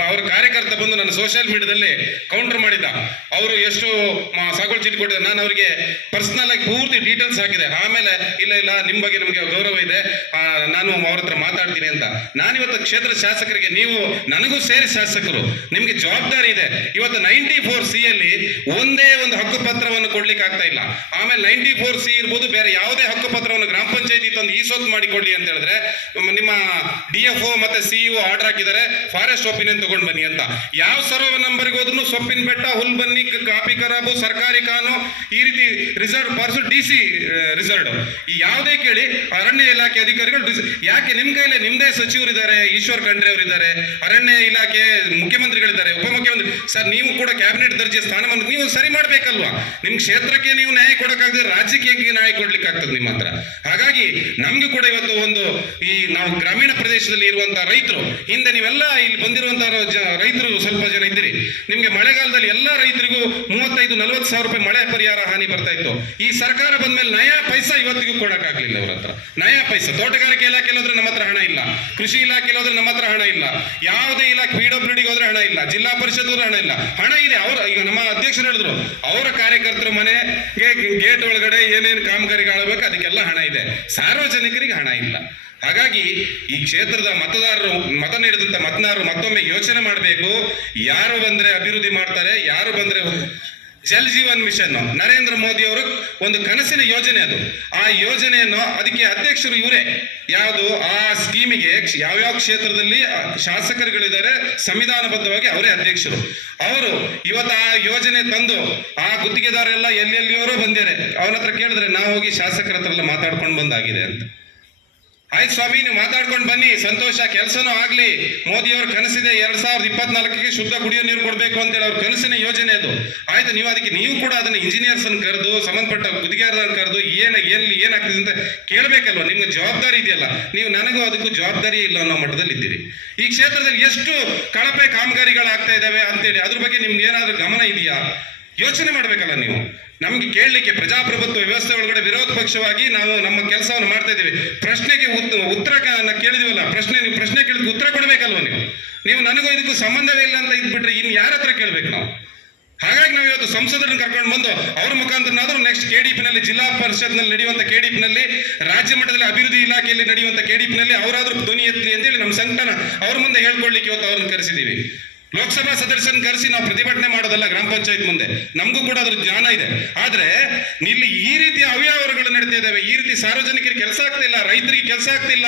ಅವ್ರ ಕಾರ್ಯಕರ್ತ ಬಂದು ನನ್ನ ಸೋಷಿಯಲ್ ಮೀಡಿಯಾದಲ್ಲಿ ಕೌಂಟರ್ ಮಾಡಿದ್ದ. ಅವರು ಎಷ್ಟು ಮ- ಚೀಟ್ ಕೊಟ್ಟಿದ್ದಾರೆ. ನಾನು ಅವರಿಗೆ ಪರ್ಸನಲ್ ಆಗಿ ಪೂರ್ತಿ ಡೀಟೇಲ್ಸ್ ಹಾಕಿದೆ. ಆಮೇಲೆ, ಇಲ್ಲ ಇಲ್ಲ ನಿಮ್ಮ ಬಗ್ಗೆ ನಮಗೆ ಗೌರವ ಇದೆ. ನಾನು ಅವ್ರ ಹತ್ರ ಮಾತಾಡ್ತೀನಿ ಅಂತ. ನಾನಿವತ್ತು ಕ್ಷೇತ್ರ ಶಾಸಕರಿಗೆ ನೀವು, ನನಗೂ ಸೇರಿ ಶಾಸಕರು. ನಿಮ್ಗೆ ಜವಾಬ್ದಾರಿ ಇದೆ. ಇವತ್ತು ನೈಂಟಿ ಫೋರ್ ಸಿ ಅಲ್ಲಿ ಒಂದೇ ಒಂದು ಹಕ್ಕು ಪತ್ರವನ್ನು ಕೊಡ್ಲಿಕ್ಕೆ ಆಗ್ತಾ ಇಲ್ಲ. ಆಮೇಲೆ ನೈಂಟಿ ಫೋರ್ ಸಿ ಇರ್ಬೋದು, ಬೇರೆ ಯಾವುದೇ ಹಕ್ಕು ಪತ್ರವನ್ನು ಗ್ರಾಮ ಪಂಚಾಯತಿ ತಂದು ಈ ಸೊತ್ತು ಮಾಡಿಕೊಳ್ಳಿ ಅಂತ ಹೇಳಿದ್ರೆ, ನಿಮ್ಮ ಡಿ ಎಫ್ ಒ ಮತ್ತೆ ಸಿಇಒ ಆರ್ಡರ್ ಹಾಕಿದ್ದಾರೆ ಫಾರೆಸ್ಟ್ ಒಪಿನಿಯನ್ ತಗೊಂಡು ಬನ್ನಿ ಅಂತ. ಯಾವ ಸರ್ವ ನಂಬರ್ಗೆ ಹೋದ್ರು ಸೊಪ್ಪಿನ ಬೆಟ್ಟ, ಹುಲ್ ಬನ್ನಿ ಕಾಪಿ ಖರಾಬು, ಸರ್ಕಾರಿ ಕಾನು, ಈ ರೀತಿ ರಿಸರ್ವ್ ಪಾರ್ಸು ಡಿ ಸಿ ರಿಸರ್ವ್ ಯಾವುದೇ ಕೇಳಿ, ಅರಣ್ಯ ಇಲಾಖೆ ಅಧಿಕಾರಿಗಳು ಯಾಕೆ ನಿಮ್ ಕೈಲಿ ನಿಮ್ದೇ ಸಚಿವರಿದ್ದಾರೆ, ಈಶ್ವರ್ ಖಂಡ್ರೆ ಅವರಿದ್ದಾರೆ, ಅರಣ್ಯ ಇಲಾಖೆ ಮುಖ್ಯಮಂತ್ರಿಗಳಿದ್ದಾರೆ, ಉಪಮುಖ್ಯಮಂತ್ರಿ ಸರ್, ನೀವು ಕೂಡ ಕ್ಯಾಬಿನೆಟ್ ದರ್ಜೆ ಸ್ಥಾನಮಾನ ನೀವು ಸರಿ ಮಾಡ್ಬೇಕಲ್ವಾ? ನಿಮ್ ಕ್ಷೇತ್ರಕ್ಕೆ ನೀವು ನ್ಯಾಯ ಕೊಡಕ್ಕಾಗದೆ ರಾಜಕೀಯಕ್ಕೆ ನ್ಯಾಯ ಕೊಡ್ಲಿಕ್ಕೆ ಆಗ್ತದೆ ನಿಮ್ಮ ಹತ್ರ. ಹಾಗಾಗಿ ನಮ್ಗೆ ಕೂಡ ಇವತ್ತು ಒಂದು ಈ ನಾವು ಗ್ರಾಮೀಣ ಪ್ರದೇಶದಲ್ಲಿ ಇರುವಂತಹ ರೈತರು, ಹಿಂದೆ ನೀವೆಲ್ಲ ಇಲ್ಲಿ ಬಂದಿರುವಂತಹ ರೈತರು ಸ್ವಲ್ಪ ಜನ ಇದ್ದೀರಿ. ನಿಮ್ಗೆ ಮಳೆಗಾಲದಲ್ಲಿ ಎಲ್ಲ ರೈತರಿಗೂ ಮೂವತ್ತೈದು, ನಲವತ್ತು ಸಾವಿರ ರೂಪಾಯಿ ಮಳೆ ಪರಿಹಾರ ಹಾನಿ ಬರ್ತಾ ಇತ್ತು. ಈ ಸರ್ಕಾರ ಬಂದ್ಮೇಲೆ ನಯಾ ಪೈಸಾ ಇವತ್ತಿಗೂ ಕೊಡಕ್ಕಾಗ್ಲಿಲ್ಲ ಅವ್ರ ಹತ್ರ. ನಯಾ ಪೈಸಾ. ತೋಟಗಾರಿಕೆ ಇಲಾಖೆ ಹೋದ್ರೆ ನಮ್ಮ ಹತ್ರ ಹಣ ಇಲ್ಲ. ಕೃಷಿ ಇಲಾಖೆ ಹೋದ್ರೆ ನಮ್ಮ ಹತ್ರ ಹಣ ಇಲ್ಲ. ಯಾವುದೇ ಇಲಾಖೆ ಪಿಡಬ್ಲ್ಯೂಡಿಗೆ ಡಬ್ಲ್ಯೂ ಹೋದ್ರೆ ಹಣ ಇಲ್ಲ. ಜಿಲ್ಲಾ ಪರಿಷತ್ ಹೋದ್ರೆ ಹಣ ಇಲ್ಲ. ಹಣ ಇದೆ. ಅವರ, ಈಗ ನಮ್ಮ ಅಧ್ಯಕ್ಷರು ಹೇಳಿದ್ರು. ಅವರ ಕಾರ್ಯಕರ್ತರ ಮನೆಗೆ ಗೇಟ್ ಒಳಗಡೆ ಏನೇನು ಕಾಮಗಾರಿಗಳಾಗಬೇಕು ಅದಕ್ಕೆಲ್ಲ ಹಣ ಇದೆ. ಸಾರ್ವಜನಿಕರಿಗೆ ಹಣ ಇಲ್ಲ. ಹಾಗಾಗಿ ಈ ಕ್ಷೇತ್ರದ ಮತದಾರರು, ಮತ ನೀಡಿದಂತ ಮತದಾರರು ಮತ್ತೊಮ್ಮೆ ಯೋಚನೆ ಮಾಡಬೇಕು. ಯಾರು ಬಂದ್ರೆ ಅಭಿವೃದ್ಧಿ ಮಾಡ್ತಾರೆ, ಯಾರು ಬಂದ್ರೆ ಜಲ್ ಜೀವನ್ ಮಿಷನ್ ನರೇಂದ್ರ ಮೋದಿ ಅವರು ಒಂದು ಕನಸಿನ ಯೋಜನೆ ಅದು. ಆ ಯೋಜನೆಯನ್ನು ಅದಕ್ಕೆ ಅಧ್ಯಕ್ಷರು ಇವರೇ. ಯಾವುದು? ಆ ಸ್ಕೀಮಿಗೆ ಯಾವ್ಯಾವ ಕ್ಷೇತ್ರದಲ್ಲಿ ಶಾಸಕರುಗಳಿದ್ದಾರೆ, ಸಂವಿಧಾನಬದ್ಧವಾಗಿ ಅವರೇ ಅಧ್ಯಕ್ಷರು. ಅವರು ಇವತ್ತು ಆ ಯೋಜನೆ ತಂದು, ಆ ಗುತ್ತಿಗೆದಾರೆಲ್ಲ ಎಲ್ಲೆಲ್ಲಿಯವರೋ ಬಂದಿದ್ದಾರೆ. ಅವ್ರ ಹತ್ರ ಕೇಳಿದ್ರೆ ನಾವು ಹೋಗಿ ಶಾಸಕರ ಹತ್ರ ಎಲ್ಲ ಮಾತಾಡ್ಕೊಂಡು ಬಂದಾಗಿದೆ ಅಂತ. ಆಯ್ತು ಸ್ವಾಮಿ, ನೀವು ಮಾತಾಡ್ಕೊಂಡು ಬನ್ನಿ. ಸಂತೋಷ, ಕೆಲಸನೂ ಆಗಲಿ. ಮೋದಿ ಅವ್ರ ಕನಸಿದೆ ಎರಡ್ ಸಾವಿರದ ಇಪ್ಪತ್ನಾಲ್ಕಕ್ಕೆ ಶುದ್ಧ ಕುಡಿಯೋ ನೀರು ಕೊಡಬೇಕು ಅಂತೇಳಿ ಅವ್ರ ಕನಸಿನ ಯೋಜನೆ ಅದು. ಆಯ್ತು, ನೀವು ಅದಕ್ಕೆ ನೀವು ಕೂಡ ಅದನ್ನ ಇಂಜಿನಿಯರ್ಸ್ ಅನ್ನು ಕರೆದು, ಸಂಬಂಧಪಟ್ಟ ಗುದಿಗಾರರನ್ನು ಕರೆದು, ಏನು, ಎಲ್ಲಿ ಏನಾಗ್ತದೆ ಅಂತ ಕೇಳಬೇಕಲ್ವ? ನಿಮ್ಗೆ ಜವಾಬ್ದಾರಿ ಇದೆಯಲ್ಲ. ನೀವು ನನಗೂ ಅದಕ್ಕೂ ಜವಾಬ್ದಾರಿ ಇಲ್ಲ ಅನ್ನೋ ಮಟ್ಟದಲ್ಲಿ ಇದ್ದೀರಿ ಈ ಕ್ಷೇತ್ರದಲ್ಲಿ ಎಷ್ಟು ಕಳಪೆ ಕಾಮಗಾರಿಗಳಾಗ್ತಾ ಇದ್ದಾವೆ ಅಂತೇಳಿ, ಅದ್ರ ಬಗ್ಗೆ ನಿಮ್ಗೆ ಏನಾದರೂ ಗಮನ ಇದೆಯಾ? ಯೋಚನೆ ಮಾಡಬೇಕಲ್ಲ ನೀವು. ನಮ್ಗೆ ಕೇಳಲಿಕ್ಕೆ ಪ್ರಜಾಪ್ರಭುತ್ವ ವ್ಯವಸ್ಥೆ ಒಳಗಡೆ ವಿರೋಧ ಪಕ್ಷವಾಗಿ ನಾವು ನಮ್ಮ ಕೆಲಸವನ್ನು ಮಾಡ್ತಾ ಇದ್ದೀವಿ. ಪ್ರಶ್ನೆಗೆ ಉತ್- ಉತ್ತರ ಕೇಳಿದಿವಲ್ಲ, ಪ್ರಶ್ನೆ ನೀವು ಪ್ರಶ್ನೆ ಕೇಳಿದ ಉತ್ತರ ಕೊಡಬೇಕಲ್ವ ನೀವು? ನೀವು ನನಗೂ ಇದಕ್ಕೂ ಸಂಬಂಧವೇ ಇಲ್ಲ ಅಂತ ಇದ್ಬಿಟ್ರೆ ಇನ್ನು ಯಾರ ಹತ್ರ ಕೇಳ್ಬೇಕು ನಾವು? ಹಾಗಾಗಿ ನಾವು ಇವತ್ತು ಸಂಸದರನ್ನು ಕರ್ಕೊಂಡು ಬಂದು ಅವ್ರ ಮುಖಾಂತರನಾದ್ರೂ ನೆಕ್ಸ್ಟ್ ಕೆಡಿಪಿನಲ್ಲಿ ಜಿಲ್ಲಾ ಪರಿಷತ್ನಲ್ಲಿ ನಡೆಯುವಂತ ಕೆಡಿಪಿನಲ್ಲಿ ರಾಜ್ಯ ಮಟ್ಟದಲ್ಲಿ ಅಭಿವೃದ್ಧಿ ಇಲಾಖೆಯಲ್ಲಿ ನಡೆಯುವಂತ ಕೆಡಿಪಿನಲ್ಲಿ ಅವರಾದ್ರೂ ಧ್ವನಿ ಎತ್ತಿ ಅಂತೇಳಿ ನಮ್ಮ ಸಂಕಟನ ಅವ್ರ ಮುಂದೆ ಹೇಳ್ಕೊಳ್ಲಿಕ್ಕೆ ಇವತ್ತು ಅವ್ರನ್ನ ಕರೆಸಿದ್ದೀವಿ. ಲೋಕಸಭಾ ಸದಸ್ಯರನ್ನ ಕರೆಸಿ ನಾವು ಪ್ರತಿಭಟನೆ ಮಾಡೋದಲ್ಲ ಗ್ರಾಮ ಪಂಚಾಯತ್ ಮುಂದೆ. ನಮಗೂ ಕೂಡ ಅದ್ರ ಜ್ಞಾನ ಇದೆ. ಆದ್ರೆ, ಇಲ್ಲಿ ಈ ರೀತಿ ಅವ್ಯವಹಾರಗಳು ನಡೀತಾ ಇದ್ದಾವೆ. ಈ ರೀತಿ ಸಾರ್ವಜನಿಕರಿಗೆ ಕೆಲಸ ಆಗ್ತಿಲ್ಲ ರೈತರಿಗೆ ಕೆಲಸ ಆಗ್ತಿಲ್ಲ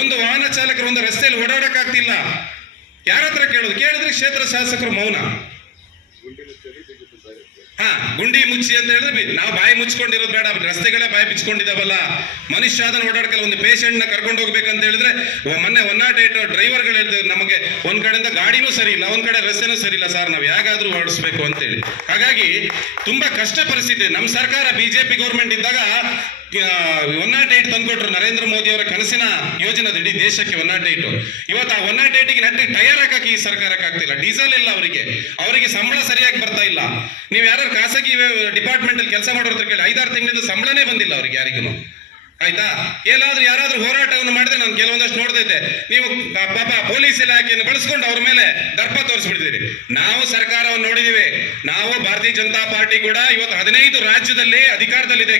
ಒಂದು ವಾಹನ ಚಾಲಕರು ಒಂದು ರಸ್ತೆಯಲ್ಲಿ ಓಡಾಡಕ್ಕಾಗ್ತಿಲ್ಲ. ಯಾರ ಹತ್ರ ಕೇಳೋದು? ಕೇಳಿದ್ರೆ ಕ್ಷೇತ್ರ ಶಾಸಕರು ಮೌನ. ಹಾ, ಗುಂಡಿ ಮುಚ್ಚಿ ಅಂತ ಹೇಳಿದ್ರೆ ನಾವು ಬಾಯಿ ಮುಚ್ಕೊಂಡಿರೋದು ಬೇಡ ರಸ್ತೆಗಳೇ ಬಾಯಿ ಬಿಚ್ಕೊಂಡಿದಾವಲ್ಲ ಮನುಷ್ಯ ಅದನ್ನ ಓಡಾಡ್ಕಲ್ಲ, ಒಂದು ಪೇಷಂಟ್ನ ಕರ್ಕೊಂಡು ಹೋಗ್ಬೇಕಂತ ಹೇಳಿದ್ರೆ ಮೊನ್ನೆ ಒನ್ ನಾಟ್ ಏಟ್ ಡ್ರೈವರ್ಗಳು ಹೇಳ್ತಾರೆ ನಮಗೆ ಒಂದ್ ಕಡೆಯಿಂದ ಗಾಡಿನೂ ಸರಿ ಇಲ್ಲ, ಒಂದ್ ಕಡೆ ರಸ್ತೆನೂ ಸರಿ ಇಲ್ಲ, ಸರ್ ನಾವು ಹೇಗಾದ್ರೂ ಓಡಿಸ್ಬೇಕು ಅಂತೇಳಿ ಹಾಗಾಗಿ, ತುಂಬಾ ಕಷ್ಟ ಪರಿಸ್ಥಿತಿ. ನಮ್ಮ ಸರ್ಕಾರ ಬಿಜೆಪಿ ಗೌರ್ಮೆಂಟ್ ಇದ್ದಾಗ ಒನ್ ನಾಟ್ ಏಟ್ ತಂದ್ಕೊಟ್ರು ನರೇಂದ್ರ ಮೋದಿ ಅವರ ಕನಸಿನ ಯೋಜನೆ ಇಡೀ ದೇಶಕ್ಕೆ ಒನ್ ನಾಟ್ ಏಟ್ ಇವತ್ತು ಆ ಒನ್ ನಾಟ್ ಏಟಿಗೆ ನಟ್ಟಿ ಟೈರ್ ಹಾಕಕ್ಕೆ ಈ ಸರ್ಕಾರಕ್ಕೆ ಆಗ್ತಿಲ್ಲ. ಡೀಸೆಲ್ ಇಲ್ಲ ಅವರಿಗೆ. ಅವರಿಗೆ ಸಂಬಳ ಸರಿಯಾಗಿ ಬರ್ತಾ ಇಲ್ಲ. ನೀವು ಯಾರು ಖಾಸಗಿ ಡಿಪಾರ್ಟ್ಮೆಂಟ್ ಅಲ್ಲಿ ಕೆಲಸ ಮಾಡೋದ್ರ ಕೇಳಿ, ಐದಾರು ತಿಂಗಳಿಂದ ಸಂಬಳನೇ ಬಂದಿಲ್ಲ ಅವ್ರಿಗೆ ಯಾರಿಗೂ ಆಯ್ತಾ? ಎಲ್ಲಾದ್ರೂ ಯಾರಾದ್ರೂ ಹೋರಾಟವನ್ನು ಮಾಡಿದೆ ನಾನು ಕೆಲವೊಂದಷ್ಟು ನೋಡ್ದೈತೆ ನೀವು ಪಾಪ ಪೊಲೀಸ್ ಇಲಾಖೆಯನ್ನು ಬಳಸ್ಕೊಂಡು ಅವ್ರ ಮೇಲೆ ದರ್ಪ ತೋರಿಸ್ಬಿಡ್ತೀರಿ ನಾವು ಸರ್ಕಾರವನ್ನು ನೋಡಿದೀವಿ. ನಾವು ಭಾರತೀಯ ಜನತಾ ಪಾರ್ಟಿ ಕೂಡ ಇವತ್ತು ಹದಿನೈದು ರಾಜ್ಯದಲ್ಲಿ ಅಧಿಕಾರದಲ್ಲಿದೆ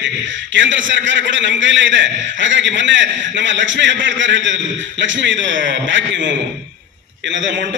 ಕೇಂದ್ರ ಸರ್ಕಾರ ಕೂಡ ನಮ್ಮ ಕೈಲೇ ಇದೆ. ಹಾಗಾಗಿ ಮೊನ್ನೆ ನಮ್ಮ ಲಕ್ಷ್ಮೀ ಹೆಬ್ಬಾಳ್ಕರ್ ಹೇಳ್ತಿದ್ರು. ಲಕ್ಷ್ಮಿ, ಇದು ಬಾಕಿ ಏನದ ಅಮೌಂಟ್